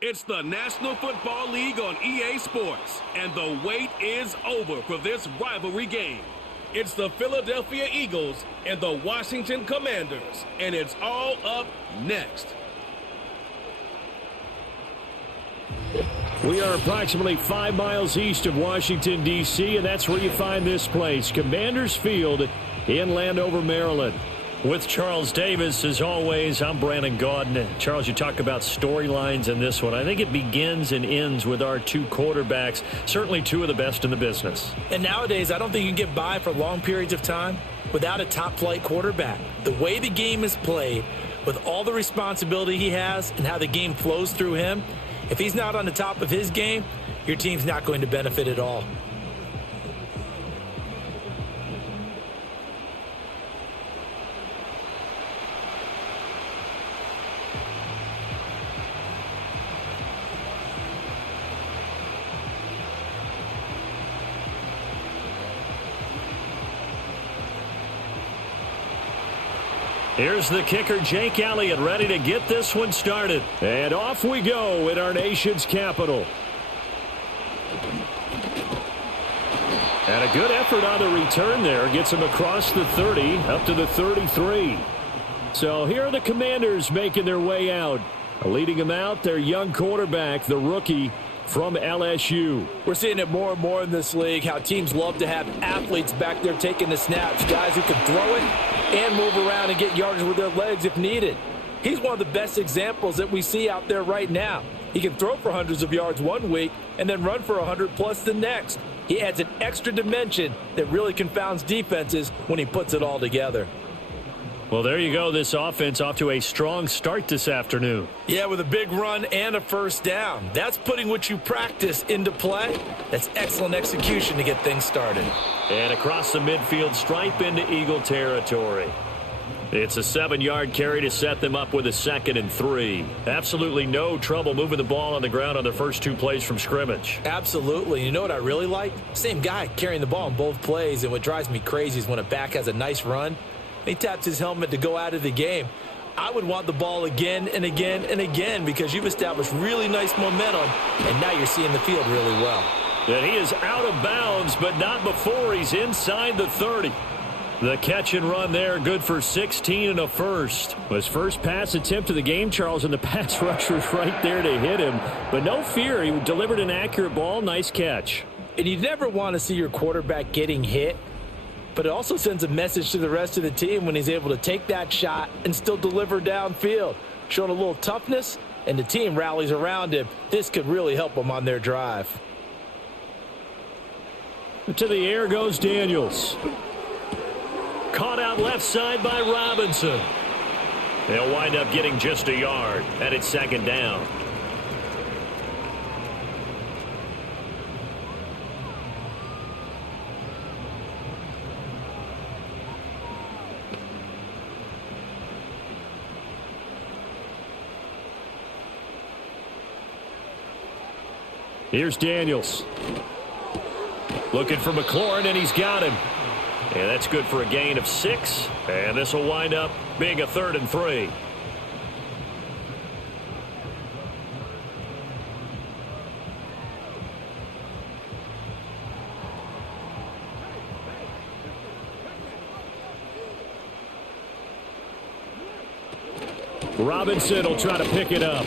It's the National Football League on EA Sports, and the wait is over for this rivalry game. It's the Philadelphia Eagles and the Washington Commanders, and it's all up next. We are approximately 5 miles east of Washington, D.C., and that's where you find this place, Commanders Field in Landover, Maryland. With Charles Davis, as always, I'm Brandon Gaudin. Charles, you talk about storylines in this one. I think it begins and ends with our two quarterbacks, certainly two of the best in the business. And nowadays, I don't think you can get by for long periods of time without a top-flight quarterback. The way the game is played, with all the responsibility he has and how the game flows through him, if he's not on the top of his game, your team's not going to benefit at all. Here's the kicker, Jake Elliott, ready to get this one started. And off we go in our nation's capital. And a good effort on the return there. Gets him across the 30, up to the 33. So here are the Commanders making their way out. Leading them out, their young quarterback, the rookie from LSU. We're seeing it more and more in this league, how teams love to have athletes back there taking the snaps, guys who can throw it and move around and get yardage with their legs if needed. He's one of the best examples that we see out there right now. He can throw for hundreds of yards one week and then run for 100+ the next. He adds an extra dimension that really confounds defenses when he puts it all together. Well, there you go. This offense off to a strong start this afternoon. Yeah, with a big run and a first down. That's putting what you practice into play. That's excellent execution to get things started. And across the midfield stripe into Eagle territory. It's a 7-yard carry to set them up with a 2nd and 3. Absolutely no trouble moving the ball on the ground on their first 2 plays from scrimmage. Absolutely. You know what I really like? Same guy carrying the ball in both plays, and what drives me crazy is when a back has a nice run, he taps his helmet to go out of the game. I would want the ball again and again and again because you've established really nice momentum, and now you're seeing the field really well. And he is out of bounds, but not before he's inside the 30. The catch and run there, good for 16 and a first. His first pass attempt of the game, Charles, and the pass rusher's right there to hit him. But no fear, he delivered an accurate ball. Nice catch. And you never want to see your quarterback getting hit, but it also sends a message to the rest of the team when he's able to take that shot and still deliver downfield. Showing a little toughness, and the team rallies around him. This could really help them on their drive. To the air goes Daniels. Caught out left side by Robinson. They'll wind up getting just a yard, and it's 2nd down. Here's Daniels. Looking for McLaurin, and he's got him. And that's good for a gain of 6. And this will wind up being a 3rd and 3. Robinson will try to pick it up.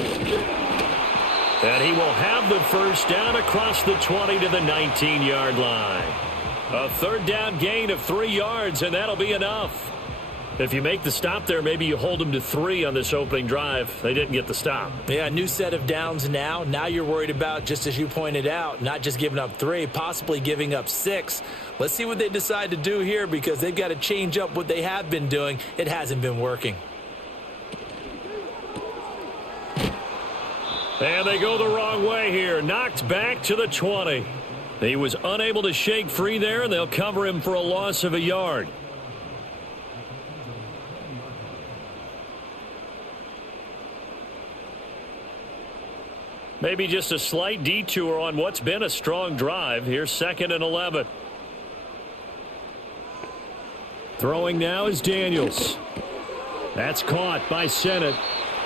And he will have the first down across the 20 to the 19-yard line. A 3rd down gain of 3 yards, and that'll be enough. If you make the stop there, maybe you hold them to 3 on this opening drive. They didn't get the stop. Yeah, new set of downs now. Now you're worried about, just as you pointed out, not just giving up 3, possibly giving up 6. Let's see what they decide to do here because they've got to change up what they have been doing. It hasn't been working. And they go the wrong way here. Knocked back to the 20. He was unable to shake free there, and they'll cover him for a loss of a yard. Maybe just a slight detour on what's been a strong drive. Here's 2nd and 11. Throwing now is Daniels. That's caught by Sennett.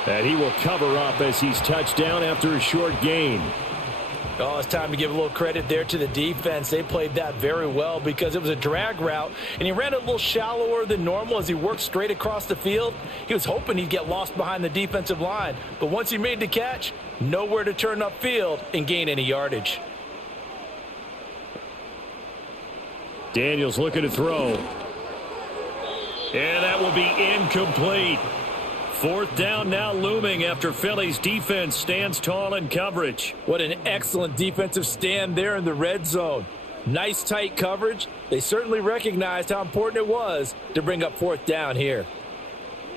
And he will cover up as he's touched down after a short gain. Oh, it's time to give a little credit there to the defense. They played that very well because it was a drag route, and he ran it a little shallower than normal as he worked straight across the field. He was hoping he'd get lost behind the defensive line, but once he made the catch, nowhere to turn upfield and gain any yardage. Daniels looking to throw. And that will be incomplete. Fourth down now looming after Philly's defense stands tall in coverage. What an excellent defensive stand there in the red zone. Nice tight coverage. They certainly recognized how important it was to bring up fourth down here.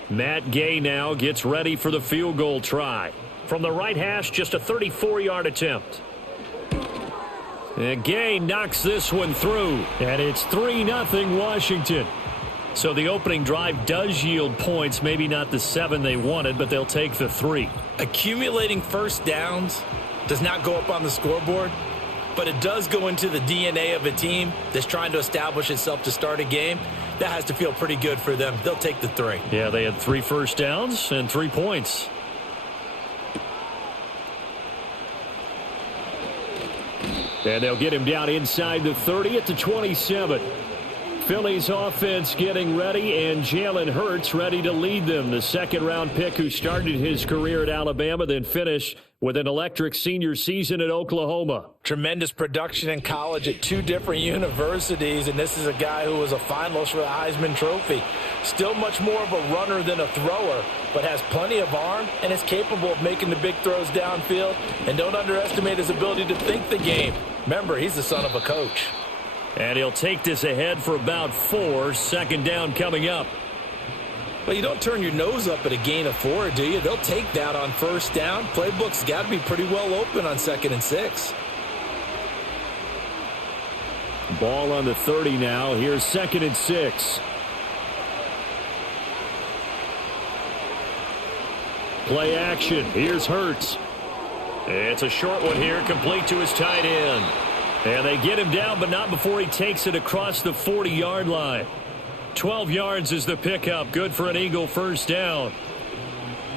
Matt Gay now gets ready for the field goal try. From the right hash, just a 34-yard attempt. And Gay knocks this one through. And it's 3-0 Washington. So the opening drive does yield points, maybe not the 7 they wanted, but they'll take the 3. Accumulating first downs does not go up on the scoreboard, but it does go into the DNA of a team that's trying to establish itself to start a game. That has to feel pretty good for them. They'll take the 3. Yeah, they had 3 first downs and 3 points. And they'll get him down inside the 30 at the 27. Philly's offense getting ready, and Jalen Hurts ready to lead them. The second-round pick who started his career at Alabama, then finished with an electric senior season at Oklahoma. Tremendous production in college at 2 different universities, and this is a guy who was a finalist for the Heisman Trophy. Still much more of a runner than a thrower, but has plenty of arm and is capable of making the big throws downfield. And don't underestimate his ability to think the game. Remember, he's the son of a coach. And he'll take this ahead for about 4. Second down coming up. Well, you don't turn your nose up at a gain of 4, do you? They'll take that on first down. Playbook's got to be pretty well open on 2nd and 6. Ball on the 30 now. Here's 2nd and 6. Play action. Here's Hurts. It's a short one here, complete to his tight end. And they get him down, but not before he takes it across the 40-yard line. 12 yards is the pickup. Good for an Eagle first down.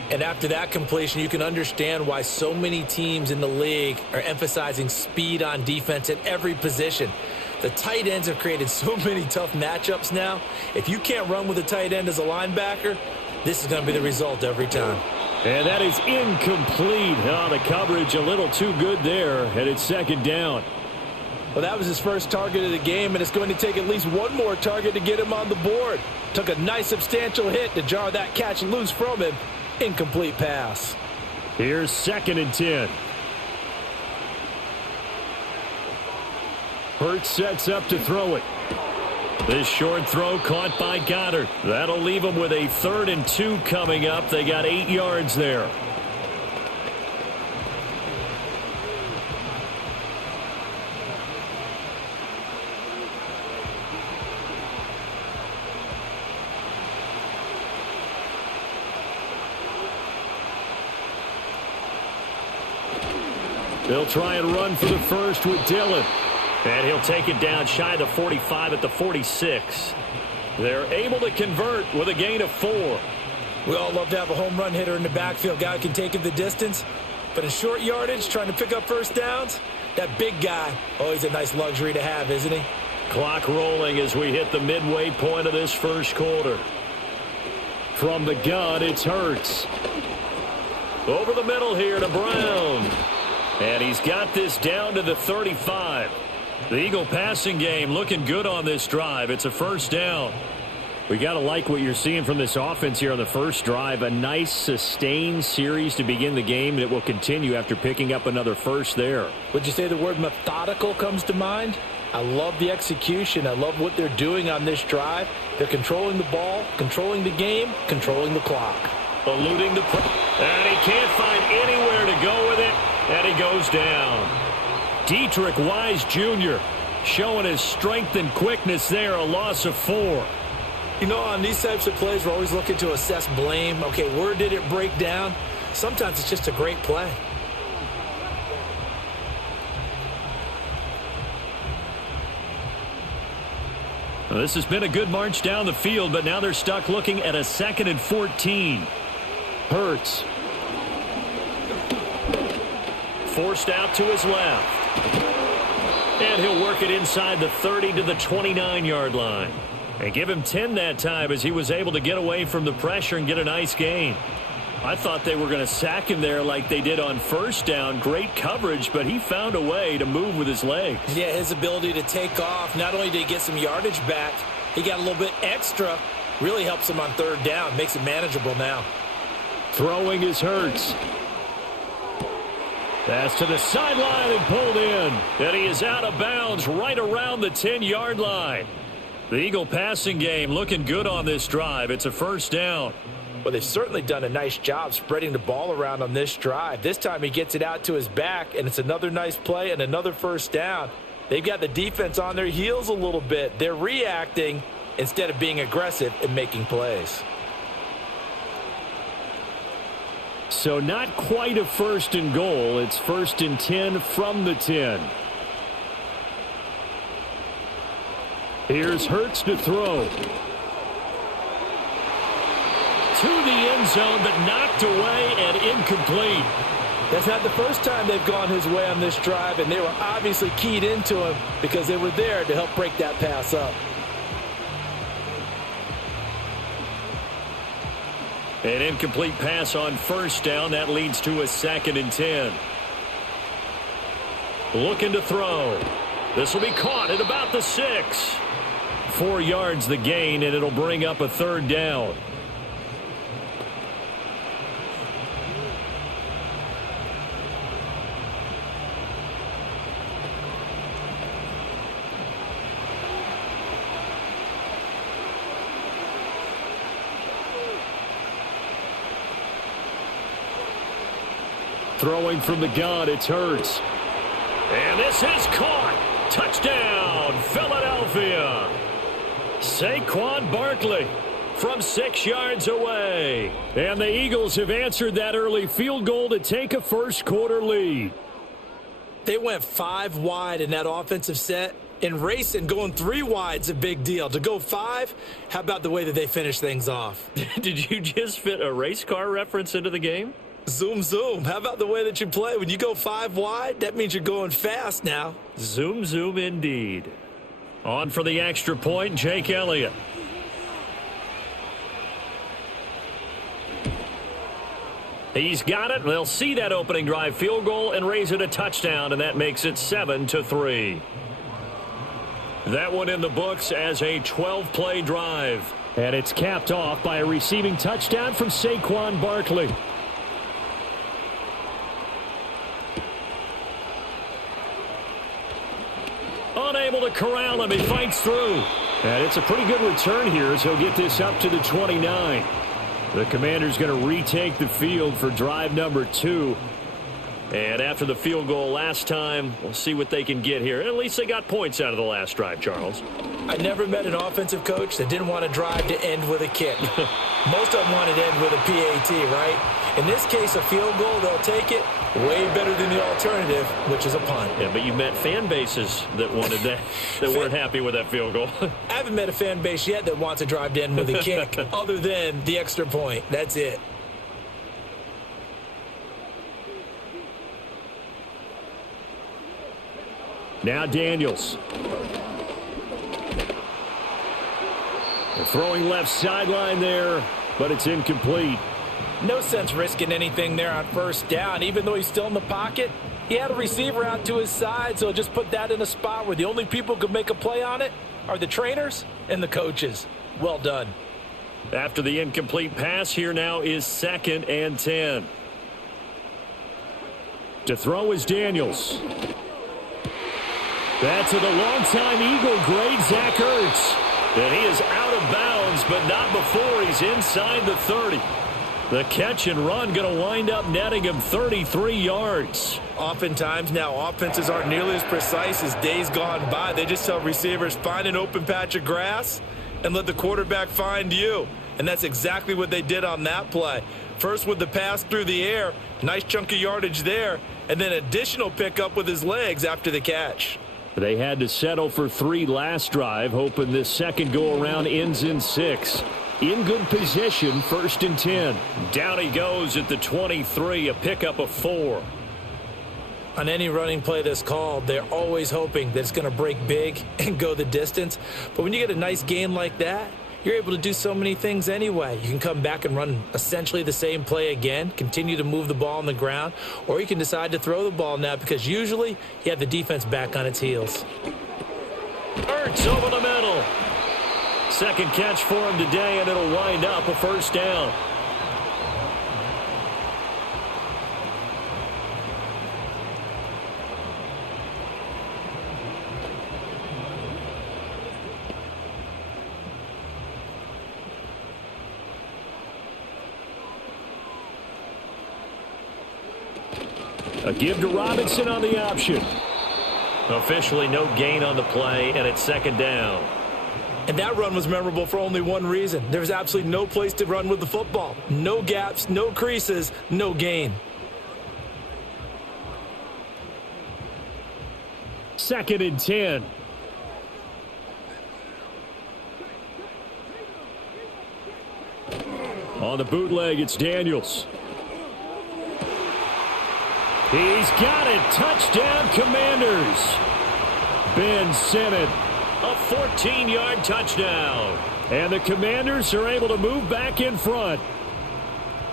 And after that completion, you can understand why so many teams in the league are emphasizing speed on defense at every position. The tight ends have created so many tough matchups now. If you can't run with a tight end as a linebacker, this is going to be the result every time. And that is incomplete. Oh, the coverage a little too good there, and it's 2nd down. Well, that was his first target of the game, and it's going to take at least one more target to get him on the board. Took a nice substantial hit to jar that catch loose from him. Incomplete pass. Here's 2nd and 10. Hurts sets up to throw it. This short throw caught by Goddard. That'll leave him with a 3rd and 2 coming up. They got 8 yards there. They'll try and run for the first with Dillon. And he'll take it down shy of the 45 at the 46. They're able to convert with a gain of 4. We all love to have a home run hitter in the backfield. Guy who can take it the distance. But in short yardage, trying to pick up first downs, that big guy, oh, he's a nice luxury to have, isn't he? Clock rolling as we hit the midway point of this first quarter. From the gun, it's Hurts. Over the middle here to Brown. And he's got this down to the 35. The Eagle passing game looking good on this drive. It's a first down. We got to like what you're seeing from this offense here on the first drive. A nice sustained series to begin the game, and it will continue after picking up another first there. Would you say the word methodical comes to mind? I love the execution. I love what they're doing on this drive. They're controlling the ball, controlling the game, controlling the clock. Eluding the and he can't find anywhere to go with it, and he goes down. Dietrich Wise Jr. showing his strength and quickness there, a loss of 4. You know, on these types of plays, we're always looking to assess blame. Okay, where did it break down? Sometimes it's just a great play. Well, this has been a good march down the field, but now they're stuck looking at a 2nd and 14. Hurts Forced out to his left. And he'll work it inside the 30 to the 29-yard line. And give him 10 that time as he was able to get away from the pressure and get a nice gain. I thought they were going to sack him there like they did on first down. Great coverage, but he found a way to move with his legs. Yeah, his ability to take off, not only did he get some yardage back, he got a little bit extra. Really helps him on third down, makes it manageable now. Throwing is Hurts. That's to the sideline and pulled in. And he is out of bounds right around the 10-yard line. The Eagle passing game looking good on this drive. It's a first down. Well, they've certainly done a nice job spreading the ball around on this drive. This time he gets it out to his back, and it's another nice play and another first down. They've got the defense on their heels a little bit. They're reacting instead of being aggressive and making plays. So not quite a first and goal. It's first and 10 from the 10. Here's Hurts to throw. To the end zone, but knocked away and incomplete. That's not the first time they've gone his way on this drive, and they were obviously keyed into him because they were there to help break that pass up. An incomplete pass on first down. That leads to a 2nd and 10. Looking to throw. This will be caught at about the 6. 4 yards the gain, and it'll bring up a third down. Throwing from the gun, it's Hurts. And this is caught. Touchdown, Philadelphia. Saquon Barkley from 6 yards away. And the Eagles have answered that early field goal to take a first quarter lead. They went 5 wide in that offensive set. And racing, going 3 wide's a big deal. To go 5, how about the way that they finish things off? Did you just fit a race car reference into the game? Zoom, zoom. How about the way that you play? When you go 5 wide, that means you're going fast now. Zoom, zoom indeed. On for the extra point, Jake Elliott. He's got it. They'll see that opening drive field goal and raise it a touchdown, and that makes it 7-3. That one in the books as a 12-play drive. And it's capped off by a receiving touchdown from Saquon Barkley. Unable to corral him. He fights through. And it's a pretty good return here as he'll get this up to the 29. The Commander's going to retake the field for drive number 2. And after the field goal last time, we'll see what they can get here. At least they got points out of the last drive, Charles. I never met an offensive coach that didn't want to drive to end with a kick. Most of them wanted to end with a PAT, right? In this case, a field goal, they'll take it. Way better than the alternative, which is a punt. Yeah, but you met fan bases that wanted that, that weren't happy with that field goal. I haven't met a fan base yet that wants to drive to end with a kick other than the extra point. That's it. Now Daniels. They're throwing left sideline there, but it's incomplete. No sense risking anything there on first down. Even though he's still in the pocket, he had a receiver out to his side, so just put that in a spot where the only people who can make a play on it are the trainers and the coaches. Well done. After the incomplete pass, here now is 2nd and 10. To throw is Daniels. That's to the longtime Eagle great Zach Ertz. And he is out of bounds, but not before he's inside the 30. The catch and run going to wind up netting him 33 yards. Oftentimes now offenses aren't nearly as precise as days gone by. They just tell receivers, find an open patch of grass and let the quarterback find you. And that's exactly what they did on that play. First with the pass through the air, nice chunk of yardage there, and then additional pickup with his legs after the catch. They had to settle for 3 last drive, hoping this second go-around ends in 6. In good position, 1st and 10. Down he goes at the 23, a pickup of 4. On any running play that's called, they're always hoping that it's going to break big and go the distance. But when you get a nice gain like that, you're able to do so many things anyway. You can come back and run essentially the same play again, continue to move the ball on the ground, or you can decide to throw the ball now because usually you have the defense back on its heels. Ertz over the middle. Second catch for him today, and it'll wind up a first down. A give to Robinson on the option. Officially no gain on the play, and it's second down. And that run was memorable for only one reason. There's absolutely no place to run with the football. No gaps, no creases, no gain. Second and 10. On the bootleg, it's Daniels. He's got it. Touchdown, Commanders. Ben Simmons, a 14-yard touchdown. And the Commanders are able to move back in front.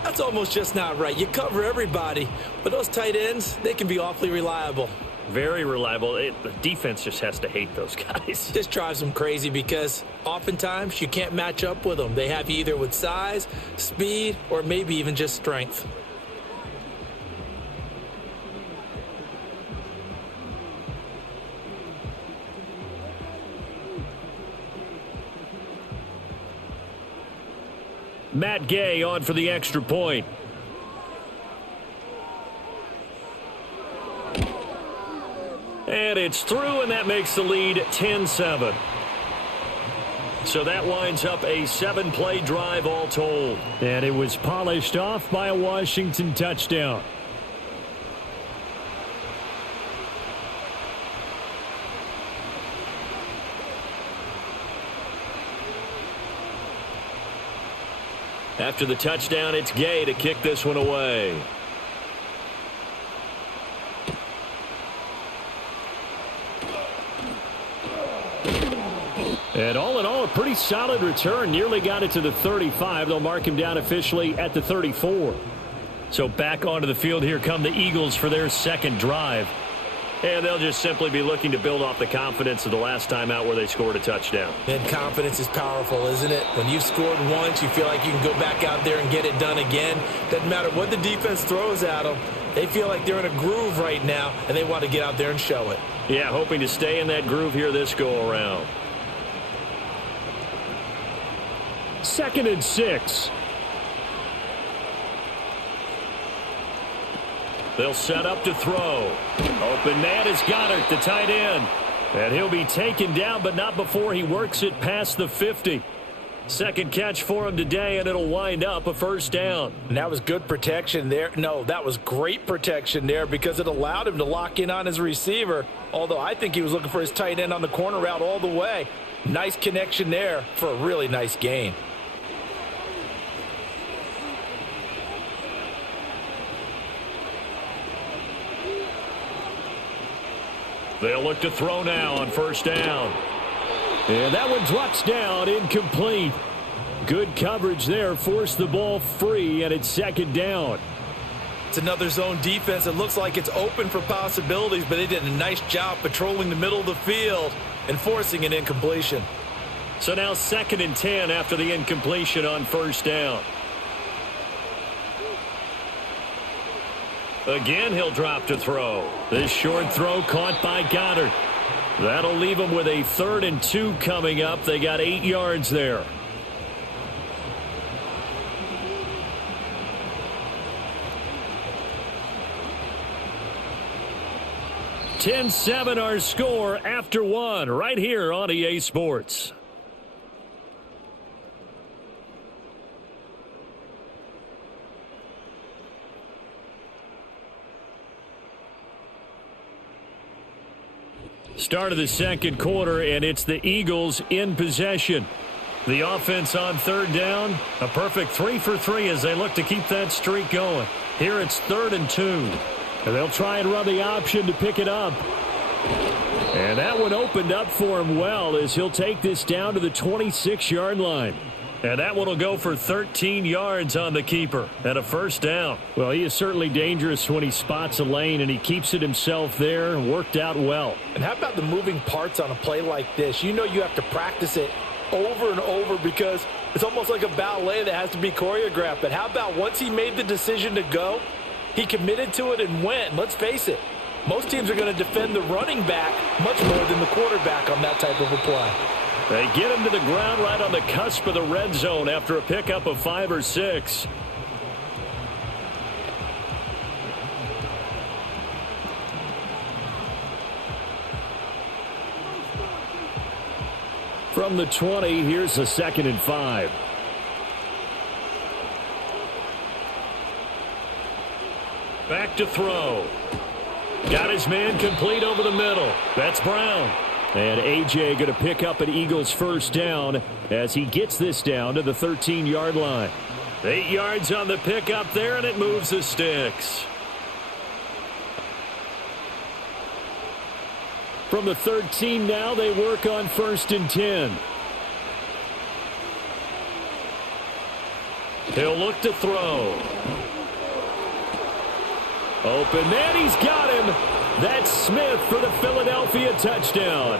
That's almost just not right. You cover everybody, but those tight ends, they can be awfully reliable. Very reliable. The defense just has to hate those guys. Just drives them crazy because oftentimes you can't match up with them. They have you either with size, speed, or maybe even just strength. Matt Gay on for the extra point. And it's through, and that makes the lead 10-7. So that winds up a 7-play drive all told. And it was polished off by a Washington touchdown. After the touchdown, it's Gay to kick this one away. And all in all, a pretty solid return. Nearly got it to the 35. They'll mark him down officially at the 34. So back onto the field here come the Eagles for their second drive. And they'll just simply be looking to build off the confidence of the last time out where they scored a touchdown. And confidence is powerful, isn't it? When you've scored once, you feel like you can go back out there and get it done again. Doesn't matter what the defense throws at them. They feel like they're in a groove right now, and they want to get out there and show it. Yeah, hoping to stay in that groove here this go-around. 2nd and 6. They'll set up to throw. Open man is Goddard, the tight end. And he'll be taken down, but not before he works it past the 50. Second catch for him today, and it'll wind up a first down. And that was good protection there. No, that was great protection there because it allowed him to lock in on his receiver, although I think he was looking for his tight end on the corner route all the way. Nice connection there for a really nice gain. They'll look to throw now on first down. And that one drops down, incomplete. Good coverage there, forced the ball free, and it's second down. It's another zone defense. It looks like it's open for possibilities, but they did a nice job patrolling the middle of the field and forcing an incompletion. So now 2nd and 10 after the incompletion on first down. Again, he'll drop to throw. This short throw caught by Goddard. That'll leave him with a 3rd and 2 coming up. They got 8 yards there. (10-7) our score after one right here on EA Sports. Start of the second quarter, and it's the Eagles in possession. The offense on third down, a perfect 3 for 3 as they look to keep that streak going. Here it's 3rd and 2. And they'll try and run the option to pick it up. And that one opened up for him well as he'll take this down to the 26-yard line. And that one will go for 13 yards on the keeper and a first down. Well, he is certainly dangerous when he spots a lane, and he keeps it himself there and worked out well. And how about the moving parts on a play like this? You know you have to practice it over and over because it's almost like a ballet that has to be choreographed. But how about once he made the decision to go, he committed to it and went. And let's face it, most teams are going to defend the running back much more than the quarterback on that type of a play. They get him to the ground right on the cusp of the red zone after a pickup of 5 or 6. From the 20, here's a 2nd and 5. Back to throw. Got his man complete over the middle. That's Brown. And A.J. going to pick up an Eagles first down as he gets this down to the 13-yard line. 8 yards on the pickup there, and it moves the sticks. From the 13 now, they work on 1st and 10. He'll look to throw. Open man, he's got him. That's Smith for the Philadelphia touchdown.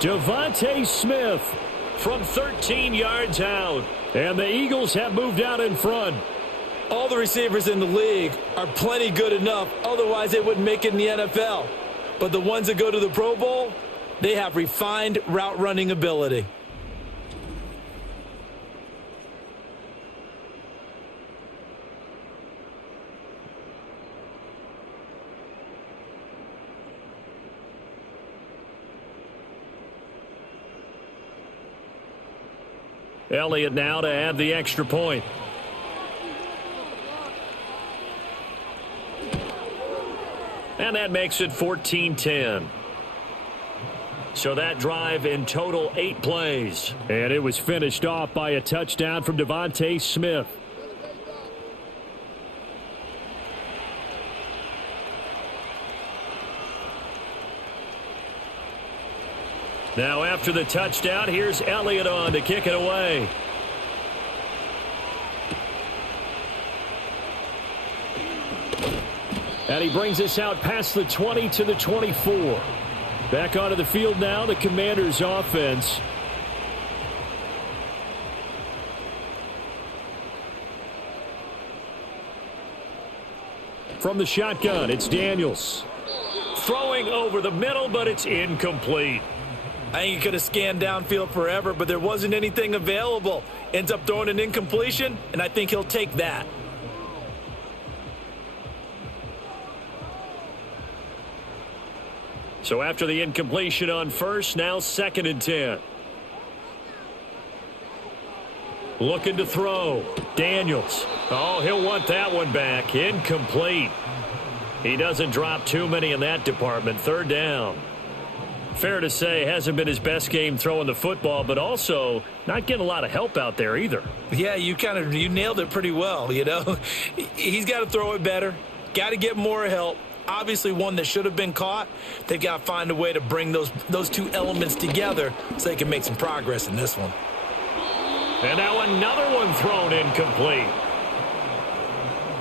Devontae Smith from 13 yards out. And the Eagles have moved out in front. All the receivers in the league are plenty good enough. Otherwise, they wouldn't make it in the NFL. But the ones that go to the Pro Bowl, they have refined route running ability. Elliott now to add the extra point. And that makes it 14-10. So that drive in total 8 plays. And it was finished off by a touchdown from Devontae Smith. Now after the touchdown, here's Elliott on to kick it away. And he brings us out past the 20 to the 24. Back onto the field now, the Commanders' offense. From the shotgun, it's Daniels. Throwing over the middle, but it's incomplete. I think he could have scanned downfield forever, but there wasn't anything available. Ends up throwing an incompletion, and I think he'll take that. So after the incompletion on first, now 2nd and 10. Looking to throw. Daniels. Oh, he'll want that one back. Incomplete. He doesn't drop too many in that department. 3rd down. Fair to say, hasn't been his best game throwing the football, but also not getting a lot of help out there either. Yeah, you nailed it pretty well, you know. He's got to throw it better. Got to get more help. Obviously one that should have been caught. They've got to find a way to bring those two elements together so they can make some progress in this one. And now another one thrown incomplete.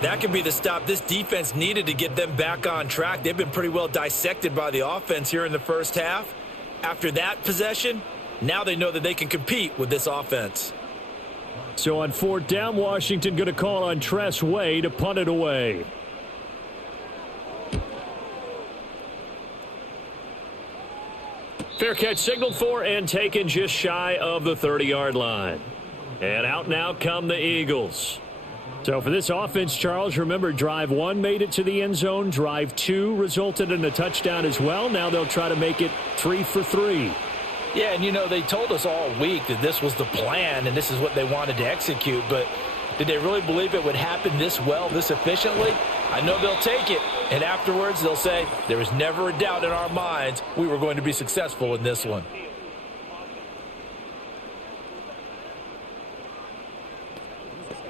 That could be the stop this defense needed to get them back on track. They've been pretty well dissected by the offense here in the first half. After that possession, now they know that they can compete with this offense. So on 4th down, Washington going to call on Tress Way to punt it away. Fair catch signaled for and taken just shy of the 30-yard line. And out now come the Eagles. So for this offense, Charles, remember, drive 1 made it to the end zone. Drive 2 resulted in a touchdown as well. Now they'll try to make it 3 for 3. Yeah, and you know, they told us all week that this was the plan and this is what they wanted to execute. But did they really believe it would happen this well, this efficiently? I know they'll take it. And afterwards, they'll say, there was never a doubt in our minds we were going to be successful in this one.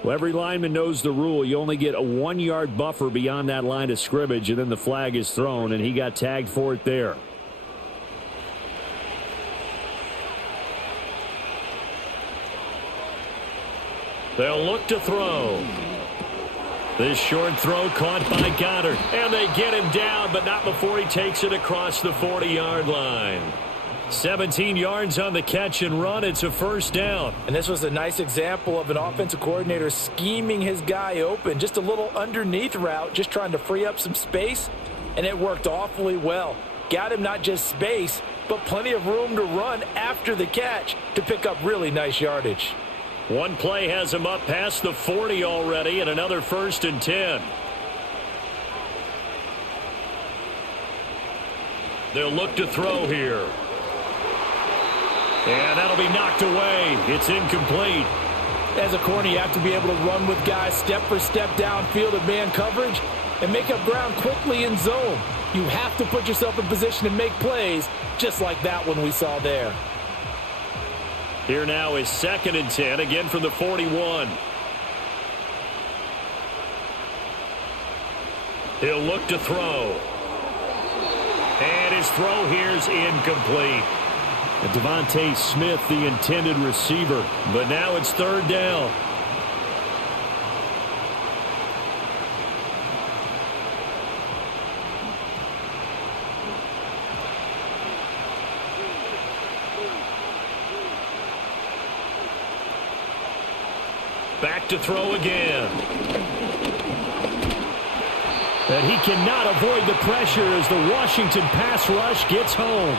Well, every lineman knows the rule. You only get a 1-yard buffer beyond that line of scrimmage, and then the flag is thrown, and he got tagged for it there. They'll look to throw. This short throw caught by Goddard, and they get him down, but not before he takes it across the 40-yard line. 17 yards on the catch and run. It's a first down. And this was a nice example of an offensive coordinator scheming his guy open. Just a little underneath route, just trying to free up some space, and it worked awfully well. Got him not just space, but plenty of room to run after the catch to pick up really nice yardage. One play has him up past the 40 already, and another 1st and 10. They'll look to throw here. And that'll be knocked away. It's incomplete. As a corner, you have to be able to run with guys step for step downfield in man coverage and make up ground quickly in zone. You have to put yourself in position to make plays, just like that one we saw there. Here now is 2nd and 10, again from the 41. He'll look to throw. And his throw here's incomplete. Devontae Smith, the intended receiver. But now it's 3rd down. Back to throw again. And he cannot avoid the pressure as the Washington pass rush gets home.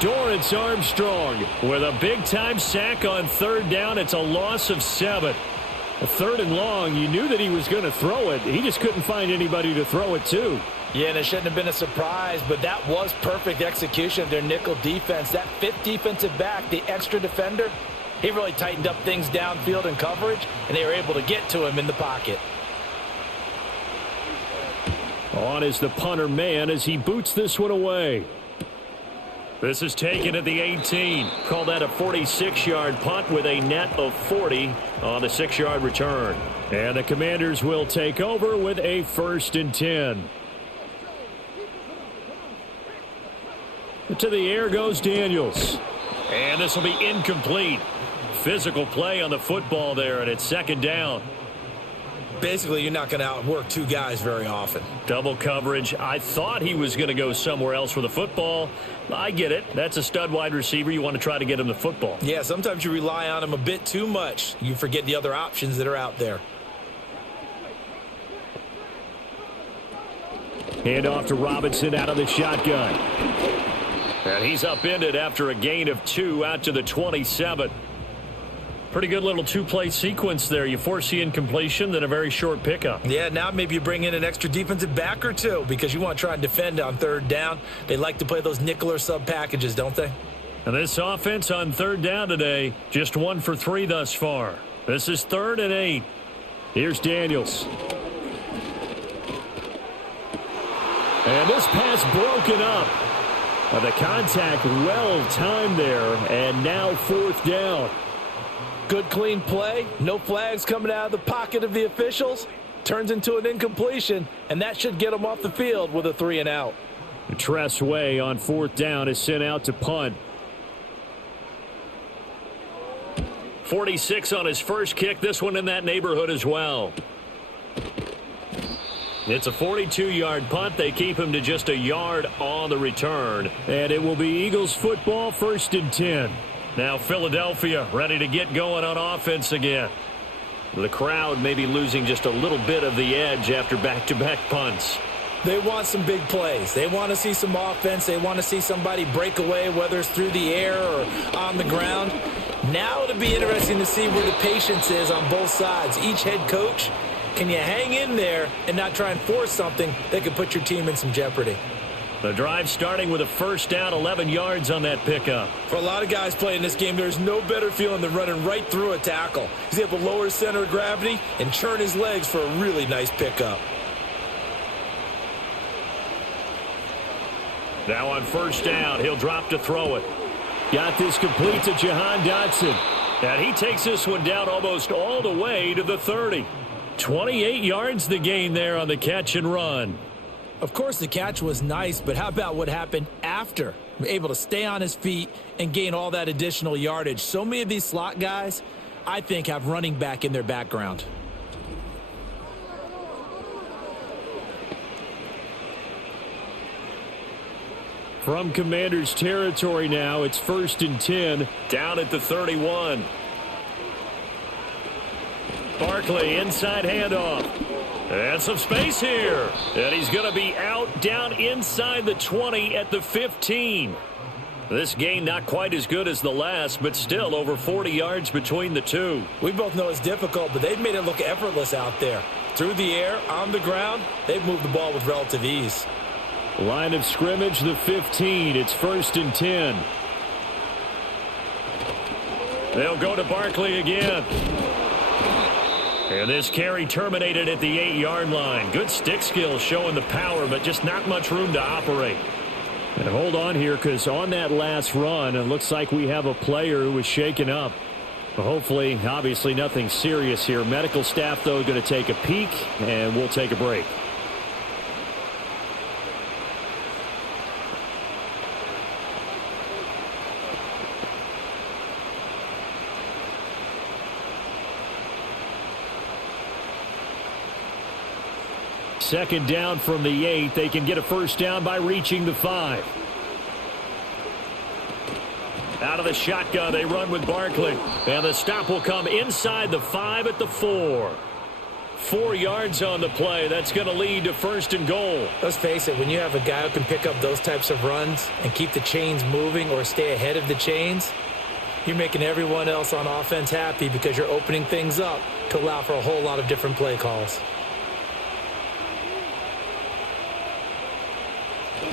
Dorrance Armstrong with a big-time sack on 3rd down. It's a loss of 7. A 3rd and long, you knew that he was going to throw it. He just couldn't find anybody to throw it to. Yeah, and it shouldn't have been a surprise, but that was perfect execution of their nickel defense. That 5th defensive back, the extra defender, he really tightened up things downfield in coverage, and they were able to get to him in the pocket. On is the punter man as he boots this one away. This is taken at the 18. Call that a 46-yard punt with a net of 40 on the 6-yard return. And the Commanders will take over with a 1st and 10. To the air goes Daniels. And this will be incomplete. Physical play on the football there, and it's 2nd down. Basically, you're not going to outwork 2 guys very often. Double coverage. I thought he was going to go somewhere else with the football. I get it. That's a stud wide receiver. You want to try to get him the football. Yeah, sometimes you rely on him a bit too much. You forget the other options that are out there. Hand off to Robinson out of the shotgun. And he's upended after a gain of 2 out to the 27. Pretty good little 2-play sequence there. You force the incompletion, then a very short pickup. Yeah, now maybe you bring in an extra defensive back or 2 because you want to try and defend on 3rd down. They like to play those nickel or sub packages, don't they? And this offense on 3rd down today, just 1 for 3 thus far. This is 3rd and 8. Here's Daniels. And this pass broken up. The contact well timed there, and now 4th down. Good clean play. No flags coming out of the pocket of the officials. Turns into an incompletion, and that should get them off the field with a 3 and out. Tress Way on 4th down is sent out to punt. 46 on his first kick. This one in that neighborhood as well. It's a 42-yard punt. They keep him to just a yard on the return. And it will be Eagles football, 1st and 10. Now Philadelphia ready to get going on offense again. The crowd may be losing just a little bit of the edge after back-to-back punts. They want some big plays. They want to see some offense. They want to see somebody break away, whether it's through the air or on the ground. Now it'll be interesting to see where the patience is on both sides. Each head coach, can you hang in there and not try and force something that could put your team in some jeopardy? The drive starting with a first down, 11 yards on that pickup. For a lot of guys playing this game, there's no better feeling than running right through a tackle. He's able to lower his center of gravity and churn his legs for a really nice pickup. Now on first down, he'll drop to throw it. Got this complete to Jahan Dotson. And he takes this one down almost all the way to the 30. 28 yards the gain there on the catch and run. Of course, the catch was nice, but how about what happened after? Able to stay on his feet and gain all that additional yardage. So many of these slot guys, I think, have running back in their background. From Commanders territory now, it's 1st and 10, down at the 31. Barkley, inside handoff. And some space here. And he's going to be out down inside the 20 at the 15. This gain not quite as good as the last, but still over 40 yards between the two. We both know it's difficult, but they've made it look effortless out there. Through the air, on the ground, they've moved the ball with relative ease. Line of scrimmage, the 15. It's 1st and 10. They'll go to Barkley again. And this carry terminated at the 8-yard line. Good stick skill showing the power, but just not much room to operate. And hold on here, because on that last run, it looks like we have a player who was shaken up. Hopefully, obviously nothing serious here. Medical staff, though, going to take a peek, and we'll take a break. Second down from the 8. They can get a first down by reaching the 5. Out of the shotgun, they run with Barkley. And the stop will come inside the 5 at the 4. 4 yards on the play. That's going to lead to 1st and goal. Let's face it, when you have a guy who can pick up those types of runs and keep the chains moving or stay ahead of the chains, you're making everyone else on offense happy because you're opening things up to allow for a whole lot of different play calls.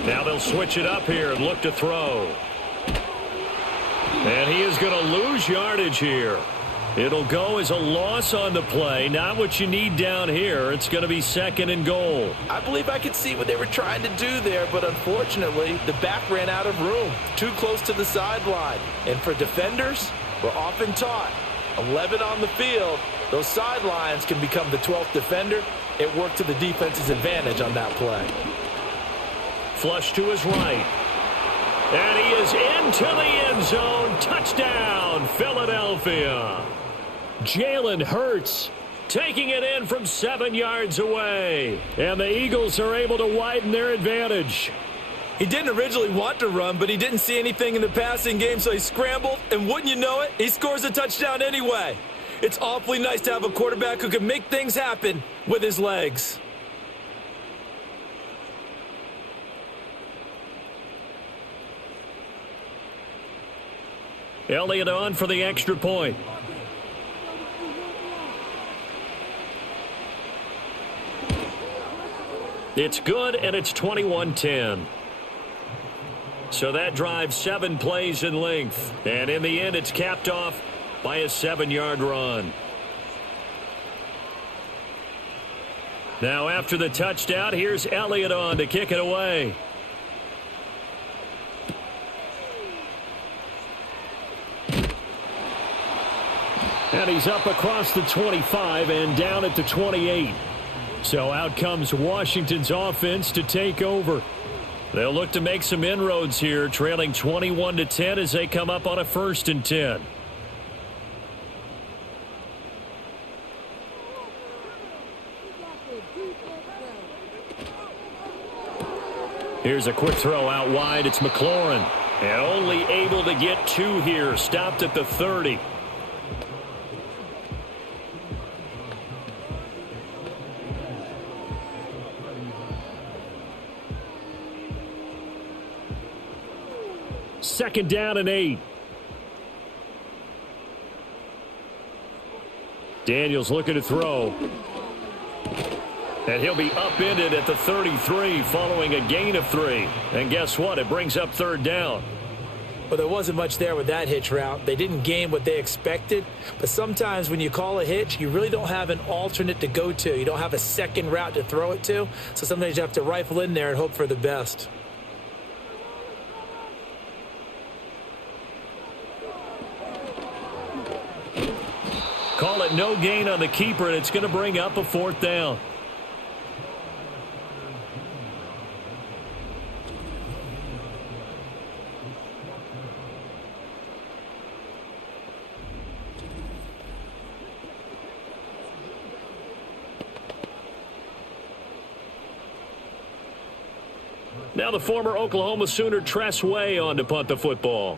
Now they'll switch it up here and look to throw. And he is going to lose yardage here. It'll go as a loss on the play. Not what you need down here. It's going to be 2nd and goal. I believe I could see what they were trying to do there, but unfortunately, the back ran out of room. Too close to the sideline. And for defenders, we're often taught, 11 on the field, those sidelines can become the 12th defender. It worked to the defense's advantage on that play. Flush to his right. And he is into the end zone. Touchdown, Philadelphia. Jalen Hurts taking it in from 7 yards away. And the Eagles are able to widen their advantage. He didn't originally want to run, but he didn't see anything in the passing game, so he scrambled. And wouldn't you know it, he scores a touchdown anyway. It's awfully nice to have a quarterback who can make things happen with his legs. Elliott on for the extra point. It's good, and it's 21-10. So that drives 7 plays in length. And in the end, it's capped off by a 7-yard run. Now after the touchdown, here's Elliott on to kick it away. And he's up across the 25 and down at the 28. So out comes Washington's offense to take over. They'll look to make some inroads here, trailing 21-10 as they come up on a 1st and 10. Here's a quick throw out wide. It's McLaurin. And only able to get 2 here. Stopped at the 30. Second down and 8. Daniels looking to throw. And he'll be upended at the 33 following a gain of 3. And guess what? It brings up 3rd down. Well, there wasn't much there with that hitch route. They didn't gain what they expected. But sometimes when you call a hitch, you really don't have an alternate to go to. You don't have a second route to throw it to. So sometimes you have to rifle in there and hope for the best. call it no gain on the keeper, and it's going to bring up a 4th down. Now the former Oklahoma Sooner Tress Way on to punt the football.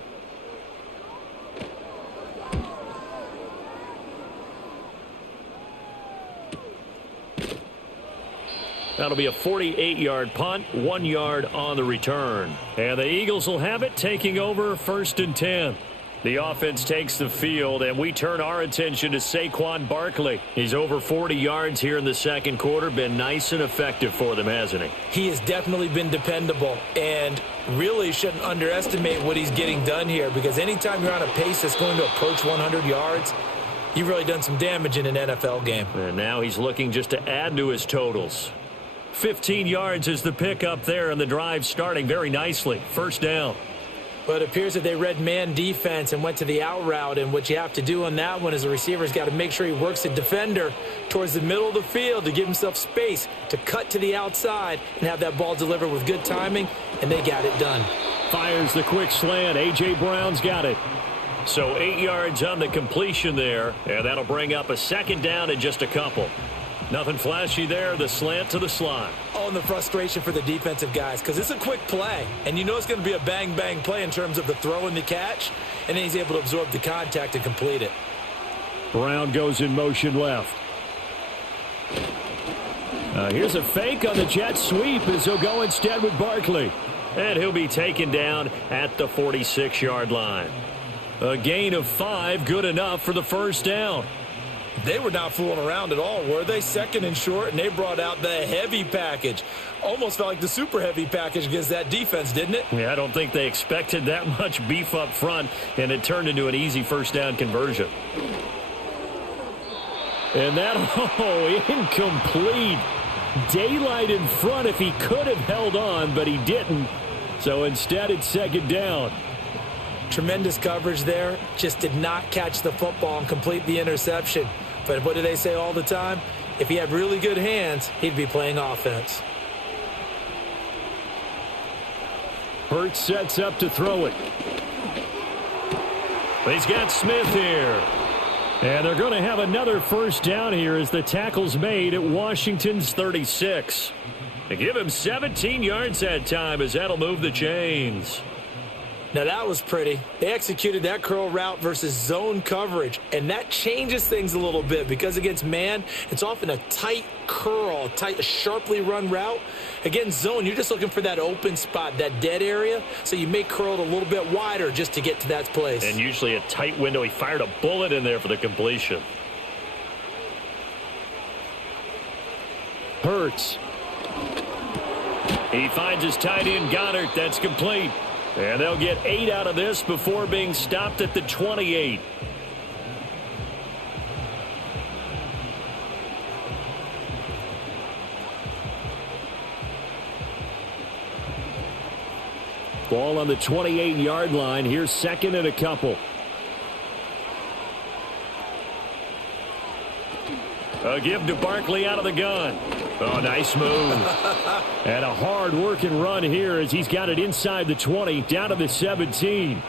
That'll be a 48-yard punt, 1 yard on the return. And the Eagles will have it, taking over 1st and 10. The offense takes the field, and we turn our attention to Saquon Barkley. He's over 40 yards here in the 2nd quarter. Been nice and effective for them, hasn't he? He has definitely been dependable, and really shouldn't underestimate what he's getting done here, because anytime you're on a pace that's going to approach 100 yards, you've really done some damage in an NFL game. And now he's looking just to add to his totals. 15 yards is the pickup there, and the drive starting very nicely. 1st down. But it appears that they read man defense and went to the out route, and what you have to do on that one is the receiver's got to make sure he works the defender towards the middle of the field to give himself space to cut to the outside and have that ball delivered with good timing, and they got it done. Fires the quick slant. A.J. Brown's got it. So 8 yards on the completion there, and that'll bring up a 2nd down in just a couple. Nothing flashy there, the slant to the slot. Oh, and the frustration for the defensive guys, because it's a quick play, and you know it's going to be a bang-bang play in terms of the throw and the catch, and then he's able to absorb the contact and complete it. Brown goes in motion left. Here's a fake on the jet sweep as he'll go instead with Barkley. And he'll be taken down at the 46-yard line. A gain of 5, good enough for the 1st down. They were not fooling around at all, were they? 2nd and short, and they brought out the heavy package. Almost felt like the super heavy package against that defense, didn't it? Yeah, I don't think they expected that much beef up front, and it turned into an easy 1st down conversion. And that, incomplete. Daylight in front if he could have held on, but he didn't. So instead, it's 2nd down. Tremendous coverage there. Just did not catch the football and complete the interception. But what do they say all the time? If he had really good hands, he'd be playing offense. Hurts sets up to throw it. He's got Smith here. And they're going to have another 1st down here as the tackle's made at Washington's 36. They give him 17 yards that time as that'll move the chains. Now that was pretty. They executed that curl route versus zone coverage, and that changes things a little bit because against man, it's often a tight curl, a sharply run route. Against zone, you're just looking for that open spot, that dead area, so you may curl it a little bit wider just to get to that place. And usually a tight window. He fired a bullet in there for the completion. Hurts. He finds his tight end, Goddard. That's complete. And they'll get 8 out of this before being stopped at the 28. Ball on the 28-yard line. Here's 2nd and a couple. A give to Barkley out of the gun. Oh, nice move. And a hard-working run here as he's got it inside the 20, down to the 17.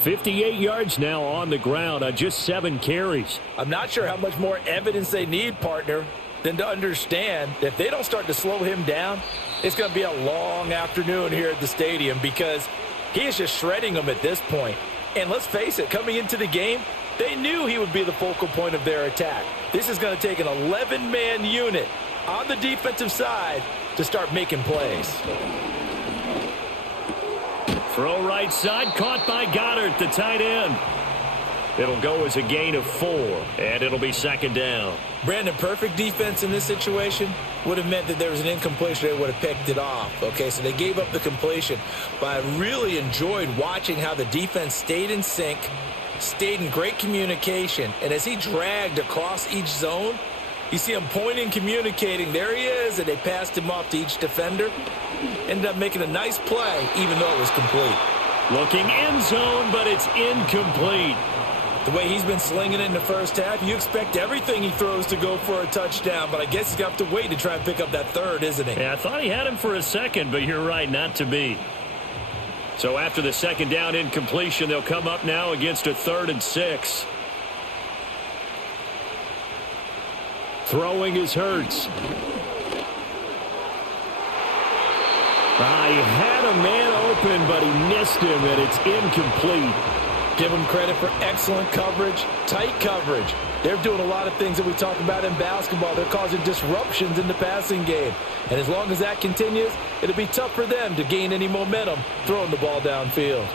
58 yards now on the ground on just 7 carries. I'm not sure how much more evidence they need, partner, than to understand that if they don't start to slow him down, it's going to be a long afternoon here at the stadium because he is just shredding them at this point. And let's face it, coming into the game, they knew he would be the focal point of their attack. This is going to take an 11-man unit on the defensive side to start making plays. Throw right side, caught by Goddard, the tight end. It'll go as a gain of 4, and it'll be 2nd down. Brandon, perfect defense in this situation would have meant that there was an incompletion. They would have picked it off. Okay, so they gave up the completion. But I really enjoyed watching how the defense stayed in sync, stayed in great communication, and as he dragged across each zone, you see him pointing, communicating. There he is, and they passed him off to each defender. Ended up making a nice play, even though it was complete. Looking end zone, but it's incomplete. The way he's been slinging it in the first half, you expect everything he throws to go for a touchdown, but I guess he's got to wait to try and pick up that third, isn't he? Yeah, I thought he had him for a second, but you're right, not to be. So after the second down incompletion, they'll come up now against a 3rd and 6. Throwing is Hurts. He had a man open, but he missed him, and it's incomplete. Give them credit for excellent coverage, tight coverage. They're doing a lot of things that we talk about in basketball. They're causing disruptions in the passing game. And as long as that continues, it'll be tough for them to gain any momentum throwing the ball downfield.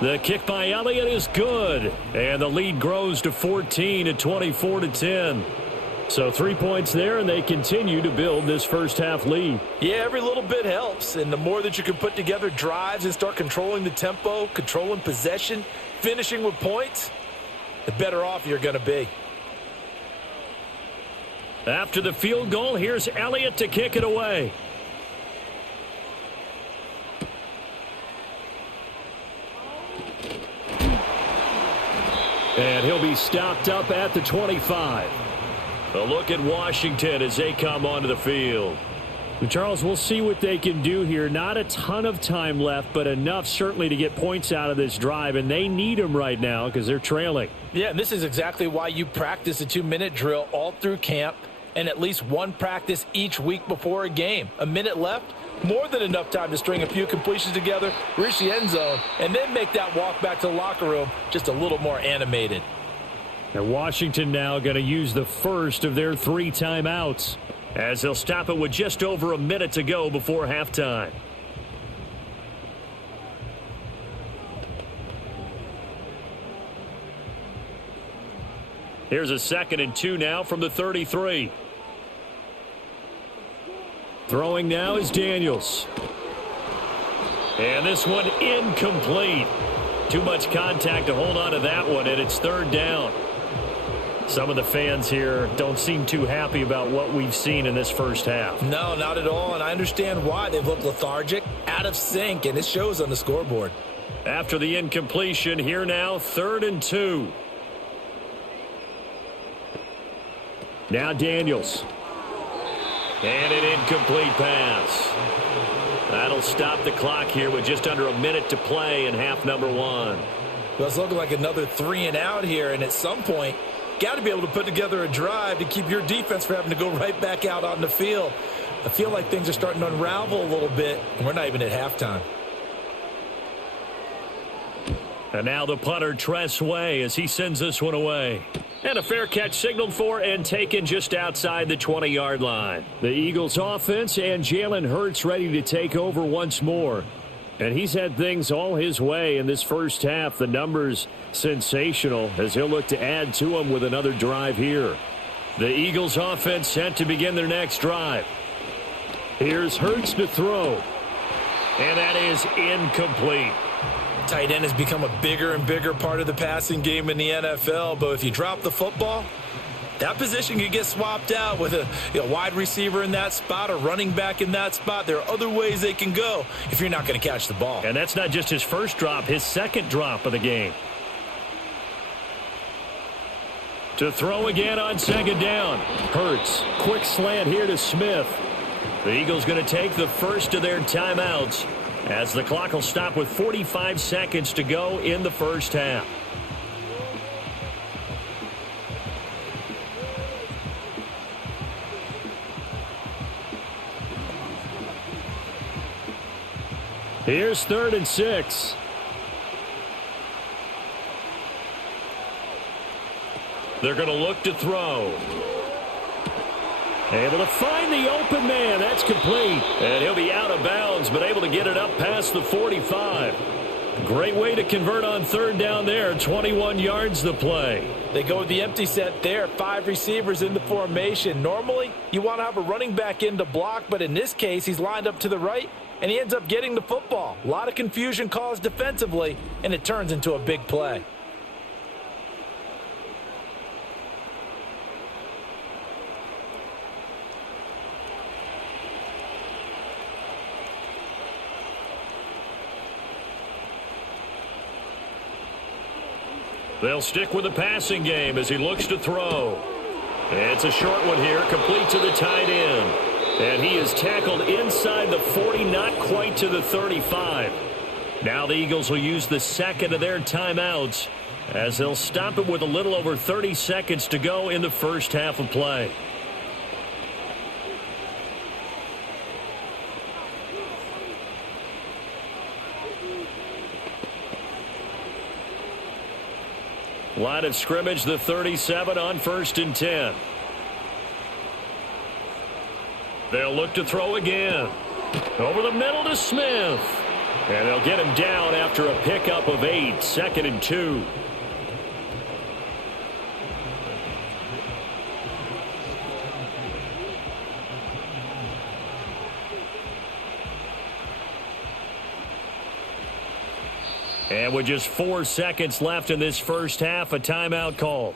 The kick by Elliott is good, and the lead grows to 14 at 24-10. So 3 points there, and they continue to build this first half lead. Yeah, every little bit helps, and the more that you can put together drives and start controlling the tempo, controlling possession, finishing with points, the better off you're going to be. After the field goal, here's Elliott to kick it away. And he'll be stopped up at the 25. A look at Washington as they come onto the field. Charles, we'll see what they can do here. Not a ton of time left, but enough certainly to get points out of this drive, and they need them right now because they're trailing. Yeah, and this is exactly why you practice a 2-minute drill all through camp and at least one practice each week before a game. A minute left, more than enough time to string a few completions together, reach the end zone, and then make that walk back to the locker room just a little more animated. And Washington now going to use the first of their 3 timeouts as they'll stop it with just over a minute to go before halftime. Here's a 2nd and 2 now from the 33. Throwing now is Daniels. And this one incomplete. Too much contact to hold on to that one, and it's 3rd down. Some of the fans here don't seem too happy about what we've seen in this first half. No, not at all, and I understand why. They've looked lethargic, out of sync, and it shows on the scoreboard. After the incompletion, here now, 3rd and 2. Now Daniels. And an incomplete pass. That'll stop the clock here with just under a minute to play in half number 1. Well, it's looking like another 3 and out here, and at some point, got to be able to put together a drive to keep your defense from having to go right back out on the field. I feel like things are starting to unravel a little bit, and we're not even at halftime. And now the punter, Tress Way, as he sends this one away. And a fair catch signaled for and taken just outside the 20-yard line. The Eagles offense and Jalen Hurts ready to take over once more. And he's had things all his way in this first half. The numbers sensational as he'll look to add to them with another drive here. The Eagles offense set to begin their next drive. Here's Hurts to throw. And that is incomplete. Tight end has become a bigger and bigger part of the passing game in the NFL, but if you drop the football, that position could get swapped out with a wide receiver in that spot, a running back in that spot. There are other ways they can go if you're not going to catch the ball. And that's not just his first drop, his second drop of the game. To throw again on 2nd down. Hurts, quick slant here to Smith. The Eagles going to take the first of their timeouts as the clock will stop with 45 seconds to go in the first half. Here's 3rd and 6. They're going to look to throw. Able to find the open man. That's complete. And he'll be out of bounds, but able to get it up past the 45. Great way to convert on 3rd down there. 21 yards to play. They go with the empty set there. 5 receivers in the formation. Normally, you want to have a running back in to block, but in this case, he's lined up to the right, and he ends up getting the football. A lot of confusion caused defensively, and it turns into a big play. They'll stick with the passing game as he looks to throw. It's a short one here, complete to the tight end. And he is tackled inside the 40, not quite to the 35. Now the Eagles will use the second of their timeouts as they'll stop it with a little over 30 seconds to go in the first half of play. Line of scrimmage, the 37 on 1st and 10. They'll look to throw again. Over the middle to Smith. And they'll get him down after a pickup of 8, 2nd and 2. And with just 4 seconds left in this first half, a timeout call.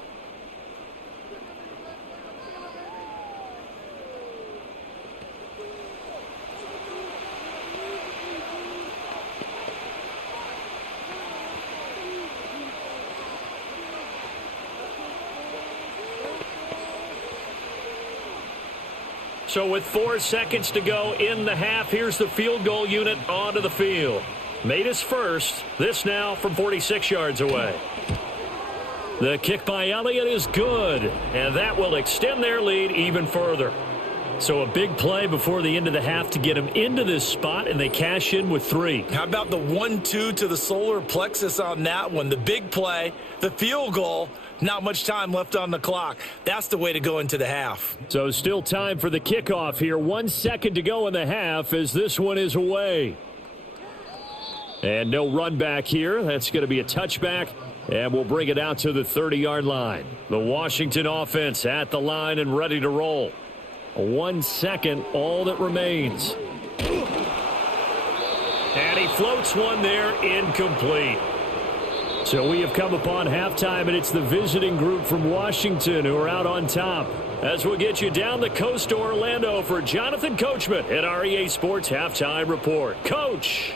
So with 4 seconds to go in the half, here's the field goal unit onto the field. Made his first. This now from 46 yards away. The kick by Elliott is good, and that will extend their lead even further. So a big play before the end of the half to get them into this spot, and they cash in with 3. How about the 1-2 to the solar plexus on that one? The big play, the field goal, not much time left on the clock. That's the way to go into the half. So still time for the kickoff here. 1 second to go in the half as this one is away. And no run back here. That's going to be a touchback, and we'll bring it out to the 30-yard line. The Washington offense at the line and ready to roll. 1 second, all that remains. And he floats one there, incomplete. So we have come upon halftime, and it's the visiting group from Washington who are out on top. As we'll get you down the coast to Orlando for Jonathan Coachman at our EA Sports Halftime Report. Coach.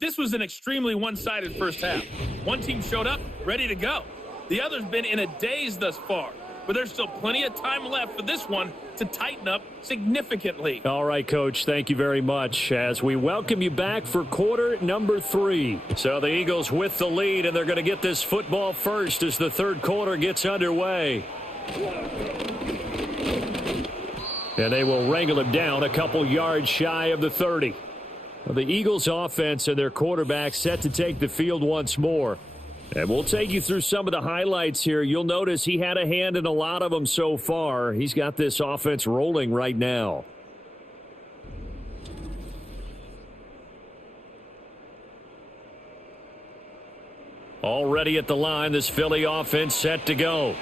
This was an extremely one-sided first half. One team showed up, ready to go. The other's been in a daze thus far, but there's still plenty of time left for this one to tighten up significantly. All right, Coach, thank you very much as we welcome you back for quarter number 3. So the Eagles with the lead, and they're going to get this football first as the third quarter gets underway. And they will wrangle him down a couple yards shy of the 30. Well, the Eagles offense and their quarterback set to take the field once more. And we'll take you through some of the highlights here. You'll notice he had a hand in a lot of them so far. He's got this offense rolling right now. Already at the line, this Philly offense set to go.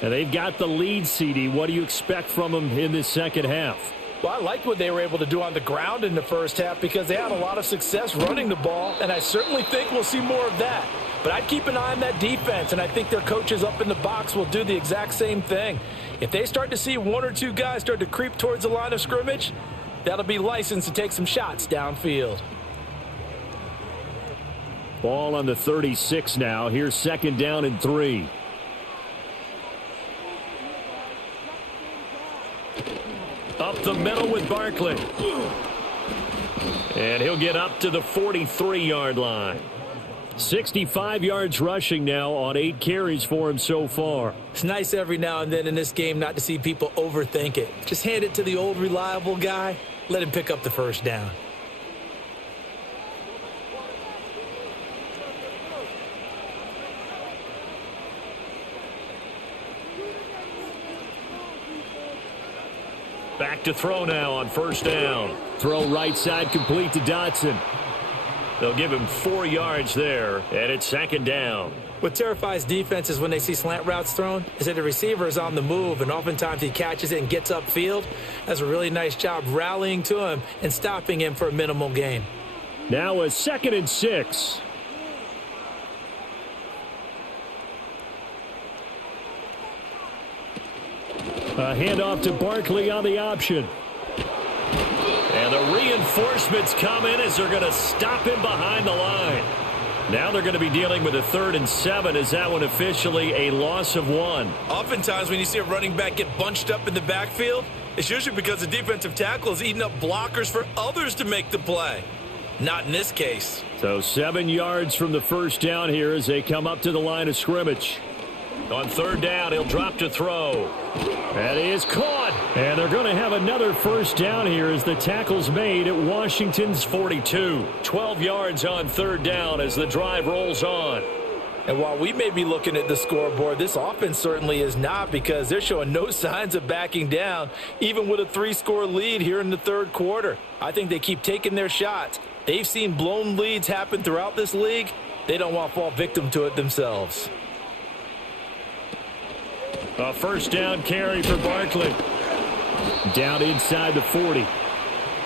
And they've got the lead, CD. What do you expect from them in this second half? Well, I liked what they were able to do on the ground in the first half because they had a lot of success running the ball, and I certainly think we'll see more of that. But I'd keep an eye on that defense, and I think their coaches up in the box will do the exact same thing. If they start to see 1 or 2 guys start to creep towards the line of scrimmage, that'll be licensed to take some shots downfield. Ball on the 36 now. Here's 2nd down and 3. Up the middle with Barkley. And he'll get up to the 43-yard line. 65 yards rushing now on 8 carries for him so far. It's nice every now and then in this game not to see people overthink it. Just hand it to the old reliable guy. Let him pick up the first down. Back to throw now on 1st down. Throw right side complete to Dotson. They'll give him 4 yards there, and it's 2nd down. What terrifies defenses when they see slant routes thrown is that the receiver is on the move, and oftentimes he catches it and gets upfield. Does a really nice job rallying to him and stopping him for a minimal gain. Now a 2nd and 6. A handoff to Barkley on the option. And the reinforcements come in as they're going to stop him behind the line. Now they're going to be dealing with a 3rd and 7. Is that one officially a loss of 1? Oftentimes when you see a running back get bunched up in the backfield, it's usually because the defensive tackle is eating up blockers for others to make the play. Not in this case. So 7 yards from the first down here as they come up to the line of scrimmage. On 3rd down, he'll drop to throw. That is caught. And they're going to have another first down here as the tackle's made at Washington's 42. 12 yards on 3rd down as the drive rolls on. And while we may be looking at the scoreboard, this offense certainly is not, because they're showing no signs of backing down, even with a 3-score lead here in the 3rd quarter. I think they keep taking their shots. They've seen blown leads happen throughout this league. They don't want to fall victim to it themselves. A first down carry for Barkley. Down inside the 40.